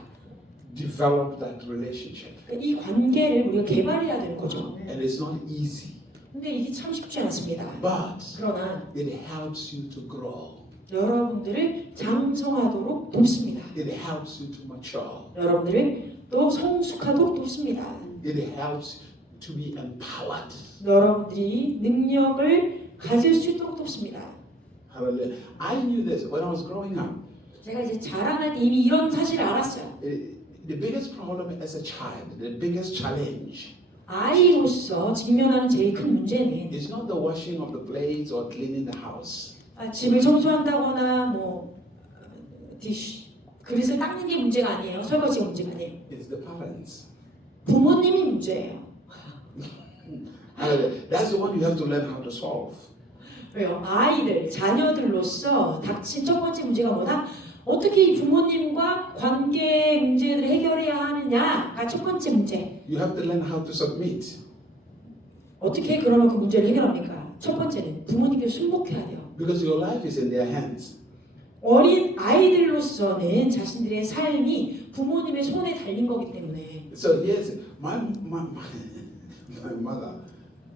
Develop that relationship. 그러니까 이 관계를 우리가 개발해야 되는 거죠. And it's not easy, 근데 이게 참 쉽지 않습니다. but 그러나 it helps you to grow. 여러분들을 장성하도록 돕습니다. It helps you to mature. 여러분들을 또 성숙하도록 돕습니다. It helps to be empowered. 여러분들이 능력을 가질 수 있도록 돕습니다. Hallelujah. I knew this when I was growing up. 제가 이제 자라날 때 이미 이런 사실을 알았어요. The biggest problem as a child, the biggest challenge, 아이로서 직면하는 제일 큰 문제는 is not the washing of the plates or cleaning the house. 집을 청소한다거나 뭐 그릇을 닦는 게 문제가 아니에요. 설거지가 문제가 아니에요. It's the parents. 부모님이 문제예요. That's the one you have to learn how to solve. 왜요? 아이들, 자녀들로서 닥친 첫 번째 문제가 뭐다? 어떻게 이 부모님과 관계 문제를 해결해야 하느냐가 첫 번째 문제. You have to learn how to submit. 어떻게 그러면 그 문제를 해결합니까? 첫 번째는 부모님께 순복해야 돼요. Because your life is in their hands. 어린 아이들로서는 자신들의 삶이 부모님의 손에 달린 거기 때문에. So yes, my mother,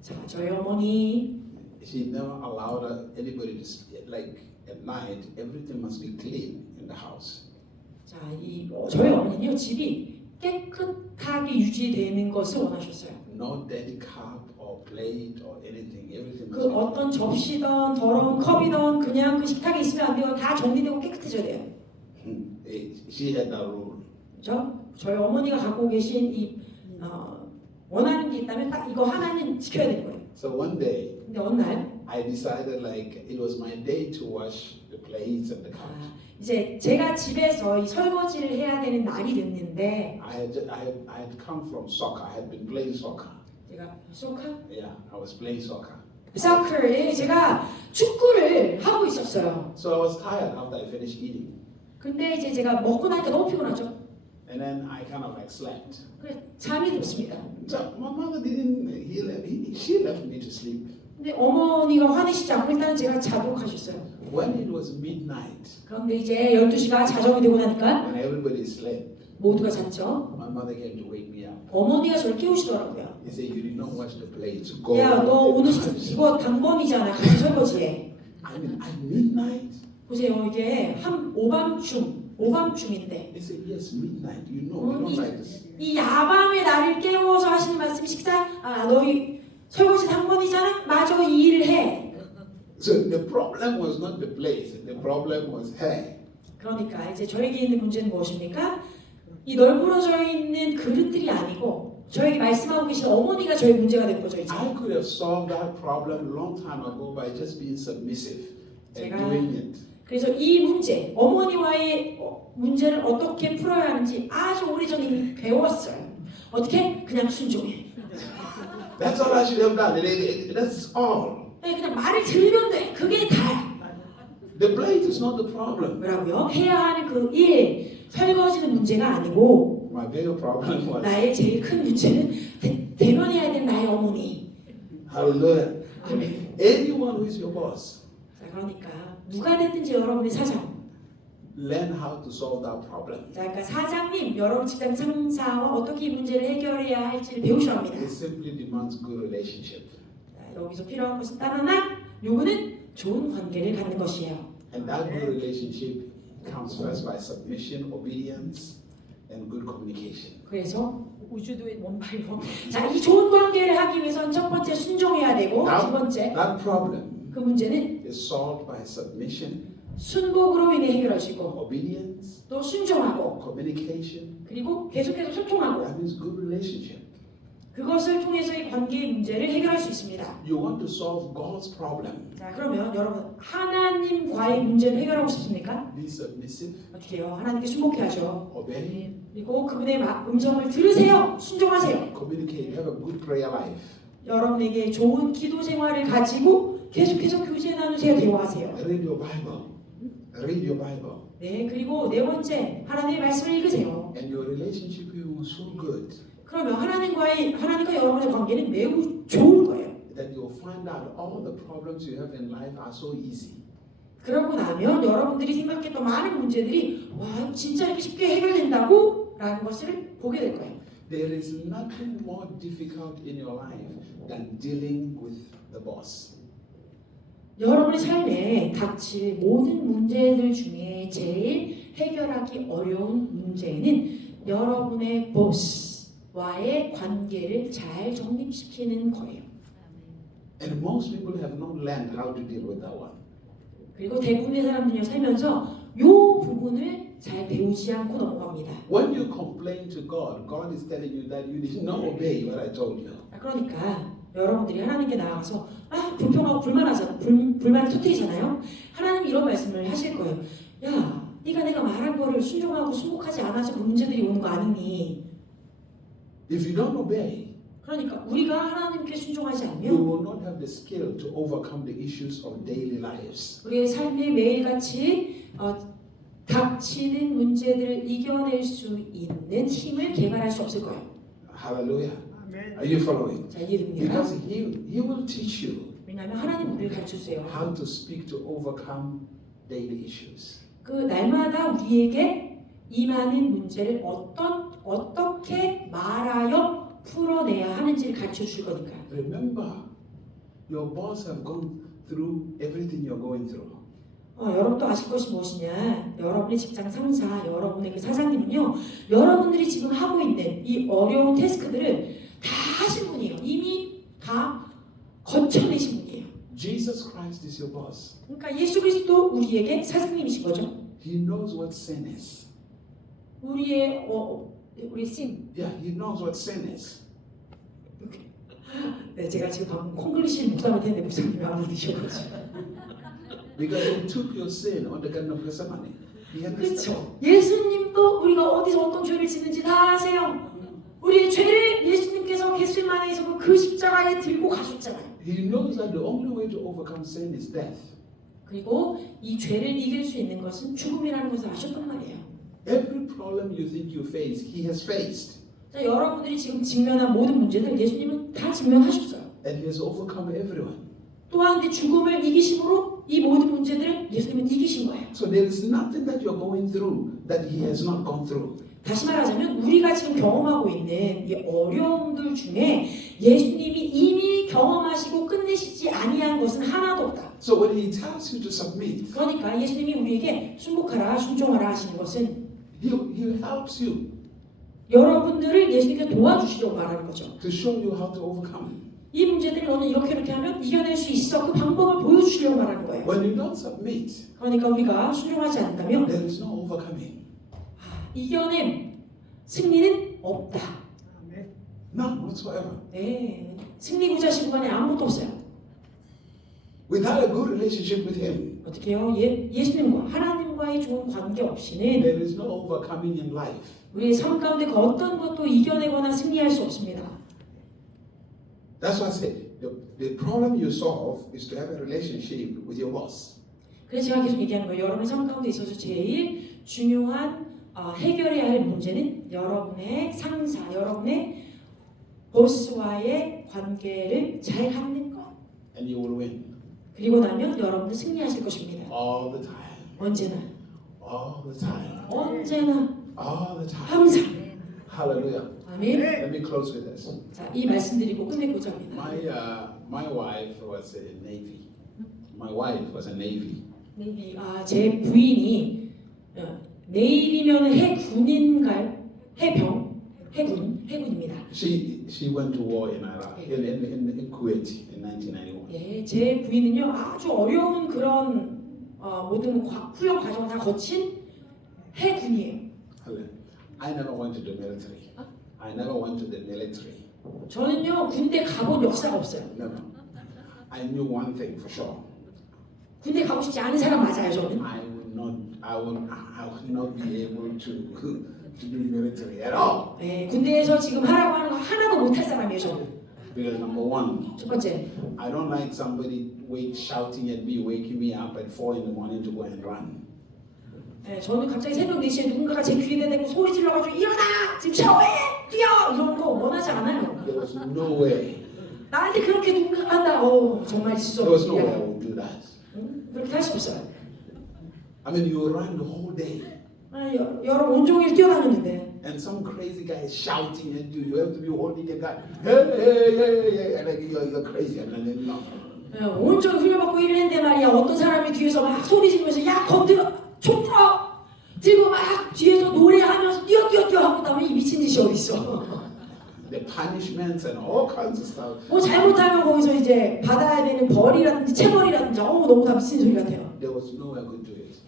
자, 저희 어머니 she never allowed anybody to like at night. Everything must be clean in the house. 자, 저희 어머니는요 집이 깨끗하게 유지되는 것을 원하셨어요. No dirty cup or plate or anything. Everything 그 must be 어떤 접시든 더러운 컵이든 그냥 그 식탁에 있으면 안 돼요. 다 정리되고 깨끗해져야 돼요. She had that rule. 그렇죠? 저희 어머니가 갖고 계신 이 원하는 게 있다면 딱 이거 하나는 지켜야 되는 거예요. So one day, 근데 어느 날 I decided like it was my day to wash the plates and the cups. 이제 제가 집에서 이 설거지를 해야 되는 날이 됐는데 I had come from soccer. I had been playing soccer. 제가 소카? Yeah, I was playing soccer. 사커에 제가 축구를 하고 있었어요. So I was tired after I finished eating. 근데 이제 제가 먹고 나니까 너무 피곤하죠. And then I kind of like slept. 그래서 잠이 들었습니다. So my mother didn't. She left me to sleep. 근데 어머니가 화내시지 않고 일단 제가 자도록 하셨어요. When it was midnight, 그런데 이제 12시가 자정이 되고 나니까 when everybody slept, 모두가 잤죠. my mother came to wake me up. 어머니가 저를 깨우시더라고요. He said, "You did not wash the plates. Go." 야, 너 오늘 이거 당번이잖아. 같이 설거지해. I mean, at midnight. 보세요, 이게 한 오밤중인데 He said, "Yes, midnight. You know, we don't like this." 이 야밤에 나를 깨워서 하시는 말씀이 너희 설거지 당번이잖아. 마저 이 일을 해. So the problem was not the plates. The problem was her. 그러니까 이제 저에게 있는 문제는 무엇입니까? 이 널브러져 있는 그릇들이 아니고 저에게 말씀하고 계신 어머니가 저의 문제가 된 거죠. 이제. I could have solved that problem a long time ago by just being submissive and 제가- doing it. 그래서 이 문제, 어머니와의 문제를 어떻게 풀어야 하는지 아주 오래전에 이미 배웠어요. 어떻게? 그냥 순종해. That's all I should have done. That's all. 네, 그냥 말을 들으면 돼. 그게 다야. The plate is not the problem. 뭐라고요? 해야 하는 그 일, 설거지는 문제가 아니고 My bigger problem was, 나의 제일 큰 문제는 대면해야 되는 나의 어머니. hallelujah. 아멘. Anyone who is your boss, 자, 그러니까 누가 됐든지 여러분의 사장. learn how to solve that problem. 자, 그러니까 사장님, 여러분 직장 상사와 어떻게 이 문제를 해결해야 할지를 배우셔야 합니다. It simply demands good relationship. 자, 여기서 필요한 것은 따로 하나, 요거는 좋은 관계를 갖는 것이에요. And that good relationship comes first by submission, obedience, and good communication. 그래서 Would you do it one by one? 자, 이 좋은 관계를 하기 위해서는 첫 번째 순종해야 되고 두 번째 That problem 그 문제는 is solved by submission, 순복으로 인해 해결할 수 있고 obedience, 또 순종하고 communication. 그리고 계속해서 소통하고 That means good relationship. 그것을 통해서의 관계의 문제를 해결할 수 있습니다. You want to solve God's problem. 자, 그러면 여러분 하나님과의 문제를 해결하고 싶습니까? Be submissive, 어떻게 해요? 하나님께 순복해야죠. obey, 그리고 그분의 음성을 들으세요. 순종하세요. communicate, have a good prayer life. 여러분에게 좋은 기도 생활을 가지고 계속해서 교제 나누세요. 대화하세요. Read your Bible. Read your Bible. 네, 그리고 네 번째 하나님의 말씀을 읽으세요. And your relationship with Him was so good 그러면 하나님과 여러분의 관계는 매우 좋을 거예요. that you'll find out all the problems you have in life are so easy. 그러고 나면 여러분들이 생각했던 많은 문제들이 와 진짜 이렇게 쉽게 해결된다고? 라는 것을 보게 될 거예요. There is nothing more difficult in your life than dealing with the boss. 여러분의 삶에 닥칠 모든 문제들 중에 제일 해결하기 어려운 문제는 여러분의 보스와의 관계를 잘 정립시키는 거예요. And most people have not learned how to deal with that one. 그리고 대부분의 사람들이 살면서 이 부분을 잘 배우지 않고 넘어갑니다. When you complain to God, God is telling you that you did not obey what I told you. 그러니까 여러분들이 하나님께 나아가서 불평하고 불만을 터뜨리잖아요. 하나님 이런 말씀을 하실 거예요. 야, 네가 내가 말한 거를 순종하고 순복하지 않아서 그 문제들이 오는 거 아니니? If you don't obey, 그러니까 우리가 하나님께 순종하지 you 않으면 will not have the skill to overcome the issues of daily lives. 우리의 삶에 매일같이 닥치는 문제들을 이겨낼 수 있는 힘을 개발할 수 없을 거예요. Hallelujah. Are you following? 자, 이해됩니까? Because He will teach you 왜냐하면 하나님 우리를 가르쳐주세요. how to speak to overcome daily issues. 그 날마다 우리에게 임하는 문제를 어떻게 말하여 풀어내야 하는지를 가르쳐 줄 거니까. Remember, your boss have gone through everything you're going through. 여러분도 아실 것이 무엇이냐? 여러분의 직장 상사, 여러분의 그 사장님은요, 여러분들이 지금 하고 있는 이 어려운 태스크들을 다 하신 분이에요. 이미 다 거쳐내신 분이에요. Jesus Christ is your boss. 그러니까 예수 그리스도 우리에게 사장님이신 거죠. He knows what sin is. 우리의 우리 신. Yeah, He knows what sin is. 네, 제가 지금 방금 콩글리시 묵상을 했는데 목사님이 알아듣으셔가지고. Because He took your sin on the garden of Gethsemane. He understands. 그렇죠. 예수님도 우리가 어디서 어떤 죄를 짓는지 다 아세요. 우리의 죄를 예수님께서 겟세마네에서 그 십자가에 들고 가셨잖아요. He knows that the only way to overcome sin is death. 그리고 이 죄를 이길 수 있는 것은 죽음이라는 것을 아셨단 말이에요. Every problem you think you face, He has faced. 자, 여러분들이 지금 직면한 모든 문제들 예수님은 다 직면하셨어요. And He has overcome everyone. 또한 그 죽음을 이기심으로 이 모든 문제들을 예수님은 이기신 거예요. So there is nothing that you're going through that He has not gone through. 다시 말하자면 우리가 지금 경험하고 있는 이 어려움들 중에 예수님이 이미 경험하시고 끝내시지 아니한 것은 하나도 없다. So when He tells you to submit, 그러니까 예수님이 우리에게 순복하라, 순종하라 하시는 것은 He helps you 여러분들을 예수님께 도와주시려고 말하는 거죠. to show you how to overcome. 이 문제들을 너는 이렇게 하면 이겨낼 수 있어. 그 방법을 보여주시려고 말하는 거예요. When you don't submit, 그러니까 우리가 순종하지 않는다면 there is no overcoming. 이겨냄, 승리는 없다. None whatsoever. 네, 승리구자 시구간에 아무것도 없어요. Without a good relationship with Him, 어떻게 해요? 예수님과 하나님과의 좋은 관계 없이는 there is no overcoming in life. 우리의 삶 가운데 그 어떤 것도 이겨내거나 승리할 수 없습니다. That's why I say the problem you solve is to have a relationship with your boss. 그래서 제가 계속 얘기하는 거예요. 여러분의 삶 가운데 있어서 제일 중요한 해결해야 할 문제는 여러분의 상사, 여러분의 보스와의 관계를 잘 갖는 것. And you will win. 그리고 나면 여러분은 승리하실 것입니다. All the time. 언제나. All the time. 언제나. All the time. 항상. Hallelujah. 아멘. Let me close with this. 자, 이 말씀드리고 끝내고자 합니다. My wife was in Navy. My wife was a Navy. 네이비. 제 부인이 네이비면 해군인가요? 해군입니다. She went to war in Iraq, in Kuwait in 1991. 예, 제 부인은요 아주 어려운 그런 모든 훈련 과정을 다 거친 해군이에요. I never went to the military. I never went to the military. 저는요 군대 가본 역사가 없어요. Never. I knew one thing for sure. 군대 가고 싶지 않은 사람 맞아요 저는. I would not be able to do military at all. 네, 군대에서 지금 하라고 하는 거 하나도 못할 사람이에요 저는. Because number one, 첫 번째, I don't like somebody shouting at me, waking me up at 4 in the morning to go and run. 네, 저는 갑자기 새벽 4시에 누군가가 제 귀에 대고 소리 질러가지고 일어나! 지금 샤워해! 뛰어! 이런 거 원하지 않아요. There was no way. 나한테 그렇게 누군가 한다. 정말 있어. There was no way I would do that. 그렇게 할 수 없어요. I mean, you run the whole day. 여러 온종일 뛰어다녔는데 And some crazy guy is shouting at you. You have to be holding the guy. Hey, and like you're crazy. And then no. 온종일 훈련받고 일했는데 말이야 어떤 사람이 뒤에서 막 소리 지르면서 야 건드려 총 들어 들고 막 뒤에서 노래하면서 뛰어 하고 나면 이 미친 짓이 어딨어. The punishments and all kinds of stuff. 뭐 잘못하면 거기서 이제 받아야 되는 벌이라든지 체벌이라든지 너무 다 미친 소리 같아요. There was no way I could do it.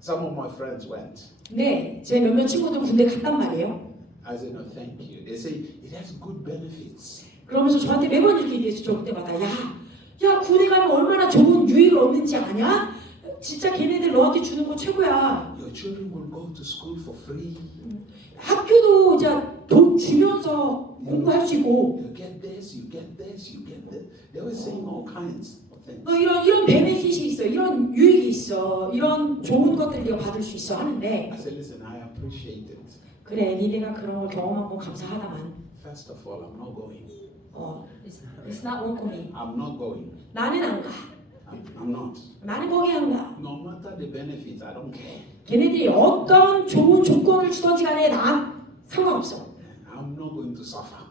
Some of my friends went. 네, 제 몇몇 친구들 군대 갔단 말이에요. I said, no, thank you. They say it has good benefits. 그러면서 저한테 매번 이렇게 얘기했죠. 저 그때마다 야 군대 가면 얼마나 좋은 유익을 얻는지 아냐? 진짜 걔네들 너한테 주는 거 최고야. Your children will go to school for free. 학교도 이제 돈 주면서 공부할 수 있고. You get this, you get this, you get that. They were saying all kinds of things. 이런 베네핏이 있어. 이런 유익이 있어. 이런 좋은 것들을 네가 받을 수 있어 하는데. I said, listen, I appreciate it. 그래, 니네가 그런 걸 경험한 건 감사하다만. First of all, I'm not going. It's not one for me. I'm not going. 나는 안 가. I'm not. 나는 거기 안 가. No matter the benefits, I don't care. 걔네들이 어떤 좋은 조건을 주던지 간에 나 상관없어. I'm not going to suffer.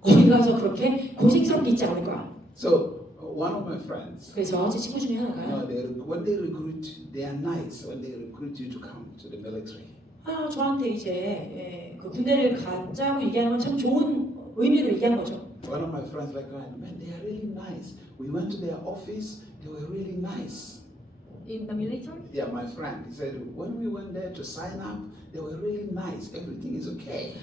거기 가서 그렇게 고생스럽게 있지 않을 거야. So one of my friends, 그래서 제 친구 중에 하나가 when they recruit, they are nice when they recruit you to come to the military. 저한테 이제 그 군대를 가자고 얘기하는 건 참 좋은 의미로 얘기한 거죠. One of my friends like, man, they are really nice. We went to their office, they were really nice. In the military? Yeah, my friend, he said, when we went there to sign up, they were really nice. Everything is okay.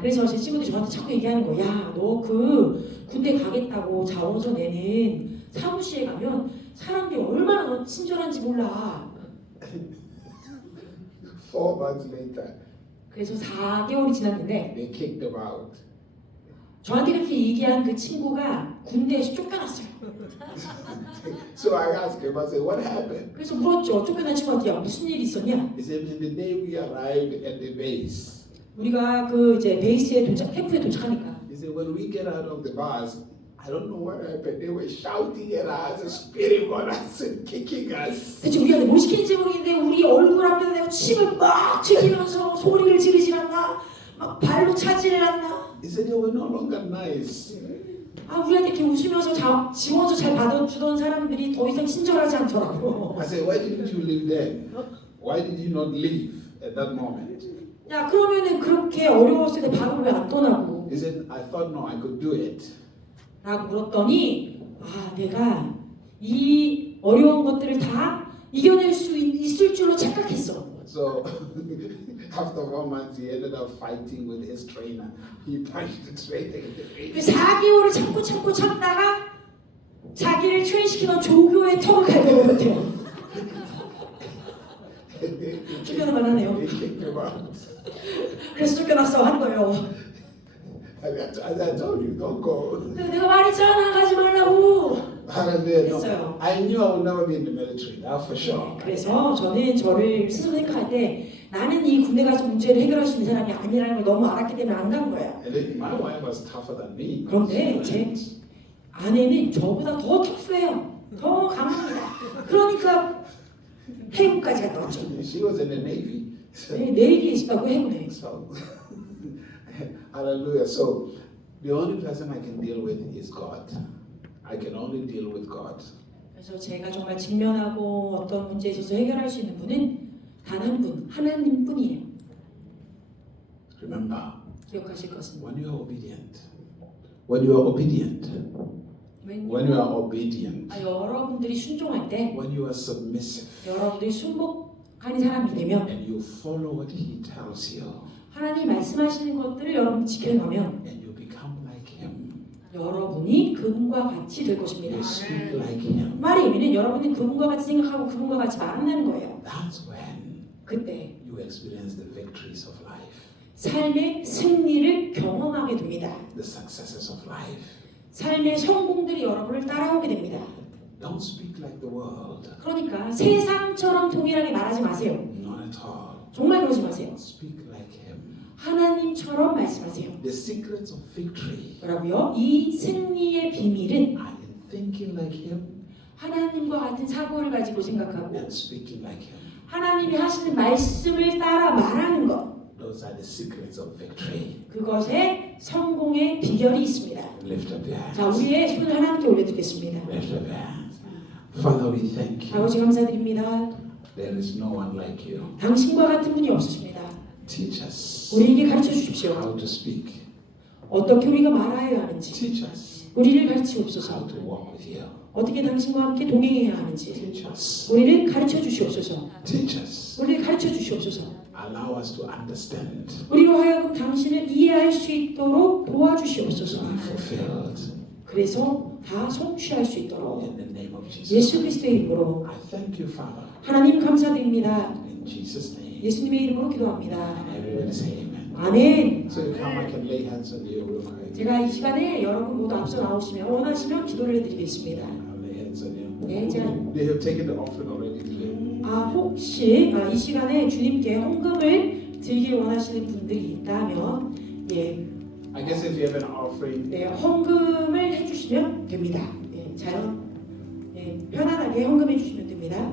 그래서 제 친구들이 저한테 자꾸 얘기하는 거야. 야, 너 그 군대 가겠다고 자원서 내는 사무실에 가면 사람들이 얼마나 너 친절한지 몰라. 4 months later, 그래서 4개월이 지났는데 they kicked them out. 저한테 그렇게 얘기한 그 친구가 군대에서 쫓겨났어요. So I asked him, I said, what happened? 그래서 물었죠. 쫓겨난 친구한테 야, 무슨 일이 있었냐? He said, the day we arrived at the base, 우리가 그 이제 베이스에 캠프에 도착하니까 he said, when we get out of the bus, I don't know what happened. They were shouting at us, spitting on us, and kicking us. 대체 우리한테 뭘 시키는지 모르겠는데 우리 얼굴 앞에다 대고 침을 막 튀기면서 소리를 지르질 않나? 막 발로 차지를 않나? He said they were no longer nice. 우리한테 이렇게 웃으면서 지원서 잘 받아주던 사람들이 더 이상 친절하지 않더라고. I said, why didn't you leave then? Why did you not leave at that moment? 야, 그러면은 그렇게 어려웠을 때 밥을 왜 안 떠나고? He said, I thought no, I could do it. 라고 물었더니 내가 이 어려운 것들을 다 이겨낼 수 있을 줄로 착각했어. So after 4 months, he ended up fighting with his trainer. He punched the trainer in the face. 4개월을 참다가 자기를 트레이시키던 조교의 턱을 갈고 못해요. 쫓겨나만 하네요. They kicked him out. 그래서 쫓겨났어 한 거예요. As I told you, don't go. 내가 말했잖아 가지 말라고. No. I knew I would never be in the military. That's for sure. 그래서 저는 저를 스스로 생각할 때 나는 이 군대 가서 문제를 해결할 수 있는 사람이 아니라는 걸 너무 알았기 때문에 안 간 거예요. And then my wife was tougher than me. 그런데 제 아내는 저보다 더 터프해요. 더 강합니다. 그러니까 해군까지 갔다 왔죠. She was in the Navy. 내일이 있었다고 해군에. So, hallelujah. So, the only person I can deal with is God. I can only deal with God. 그래서 제가 정말 직면하고 어떤 문제에 있어서 해결할 수 있는 분은 단 한 분, 하나님뿐이에요. Remember, 기억하실 것은 when you are obedient, when you are obedient, 여러분들이 순종할 때, when you are submissive, 여러분들이 순복하는 사람이 되면, and you follow what He tells you, 하나님 말씀하시는 것들을 여러분 지켜가면 and you become like Him, 여러분이 그분과 같이 될 것입니다. you speak like Him, 말의 의미는 여러분이 그분과 같이 생각하고 그분과 같이 말한다는 거예요. that's when 그때 you experience the victories of life, 삶의 승리를 경험하게 됩니다. the successes of life. 삶의 성공들이 여러분을 따라오게 됩니다. Don't speak like the world, 그러니까 세상처럼 동일하게 말하지 마세요. not at all. 정말 그러지 마세요. Speak like Him. 하나님처럼 말씀하세요. The secrets of victory 뭐라고요? 이 승리의 비밀은 are in thinking like Him 하나님과 같은 사고를 가지고 생각하고 and speaking like Him. 하나님이 하시는 말씀을 따라 말하는 것. Those are the secrets of victory. 그것에 성공의 비결이 있습니다. Lift up your 자, hands. 우리의 손을 하나님께 올려드리겠습니다. Lift up your hands. Father, we thank you. 아버지 감사드립니다. There is no one like you. 당신과 같은 분이 없으십니다. Teach us 우리에게 가르쳐 주십시오. how to speak. 어떻게 우리가 말하여야 하는지 Teach us 우리를 how 가르치옵소서. to walk with you. 어떻게 당신과 함께 동행해야 하는지 Teach us. 우리를 가르쳐 주시옵소서. Teach us. 우리를 가르쳐 주시옵소서. Allow us to understand, 우리로 하여금 당신을 이해할 수 있도록 to 도와주시옵소서. be fulfilled. 그래서 다 성취할 수 있도록 In the name of Jesus. 예수 그리스도의 이름으로 I thank you, Father. 하나님 감사드립니다. In Jesus' name. 예수님의 이름으로 기도합니다. And everyone say amen. 아멘. So you come, I can lay hands on you real quick. 제가 이 시간에 여러분 모두 앞서 나오시면 원하시면 기도를 해드리겠습니다. I'll lay hands on you. 네, 제가 They have taken the offering already today. 혹시 이 시간에 주님께 헌금을 드리길 원하시는 분들이 있다면 I guess if you have an offering, 헌금을 해주시면 됩니다. 편안하게 헌금해 주시면 됩니다.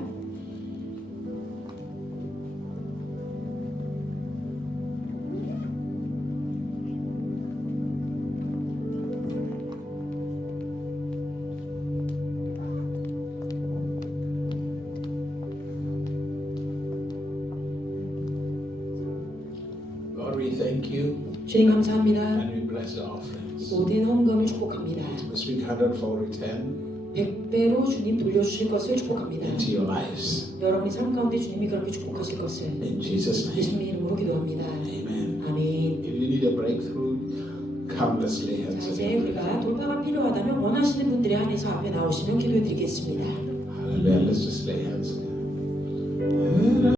Lord, we thank you 주님 감사합니다. and we bless the offerings. 모든 헌금을 축복합니다. We speak 100-fold return 100배로 주님 돌려주실 것을 축복합니다. into your lives. 여러분의 삶 가운데 주님이 그렇게 축복하실 것을 In Jesus' name. 예수님의 이름으로 기도합니다. Amen. 아멘. If you need a breakthrough, come, let's lay hands 자, on 이제 you. 우리가 돌파가 필요하다면 원하시는 분들에 한해서 앞에 나오시면 기도해 드리겠습니다. Hallelujah. Let's just lay hands on you.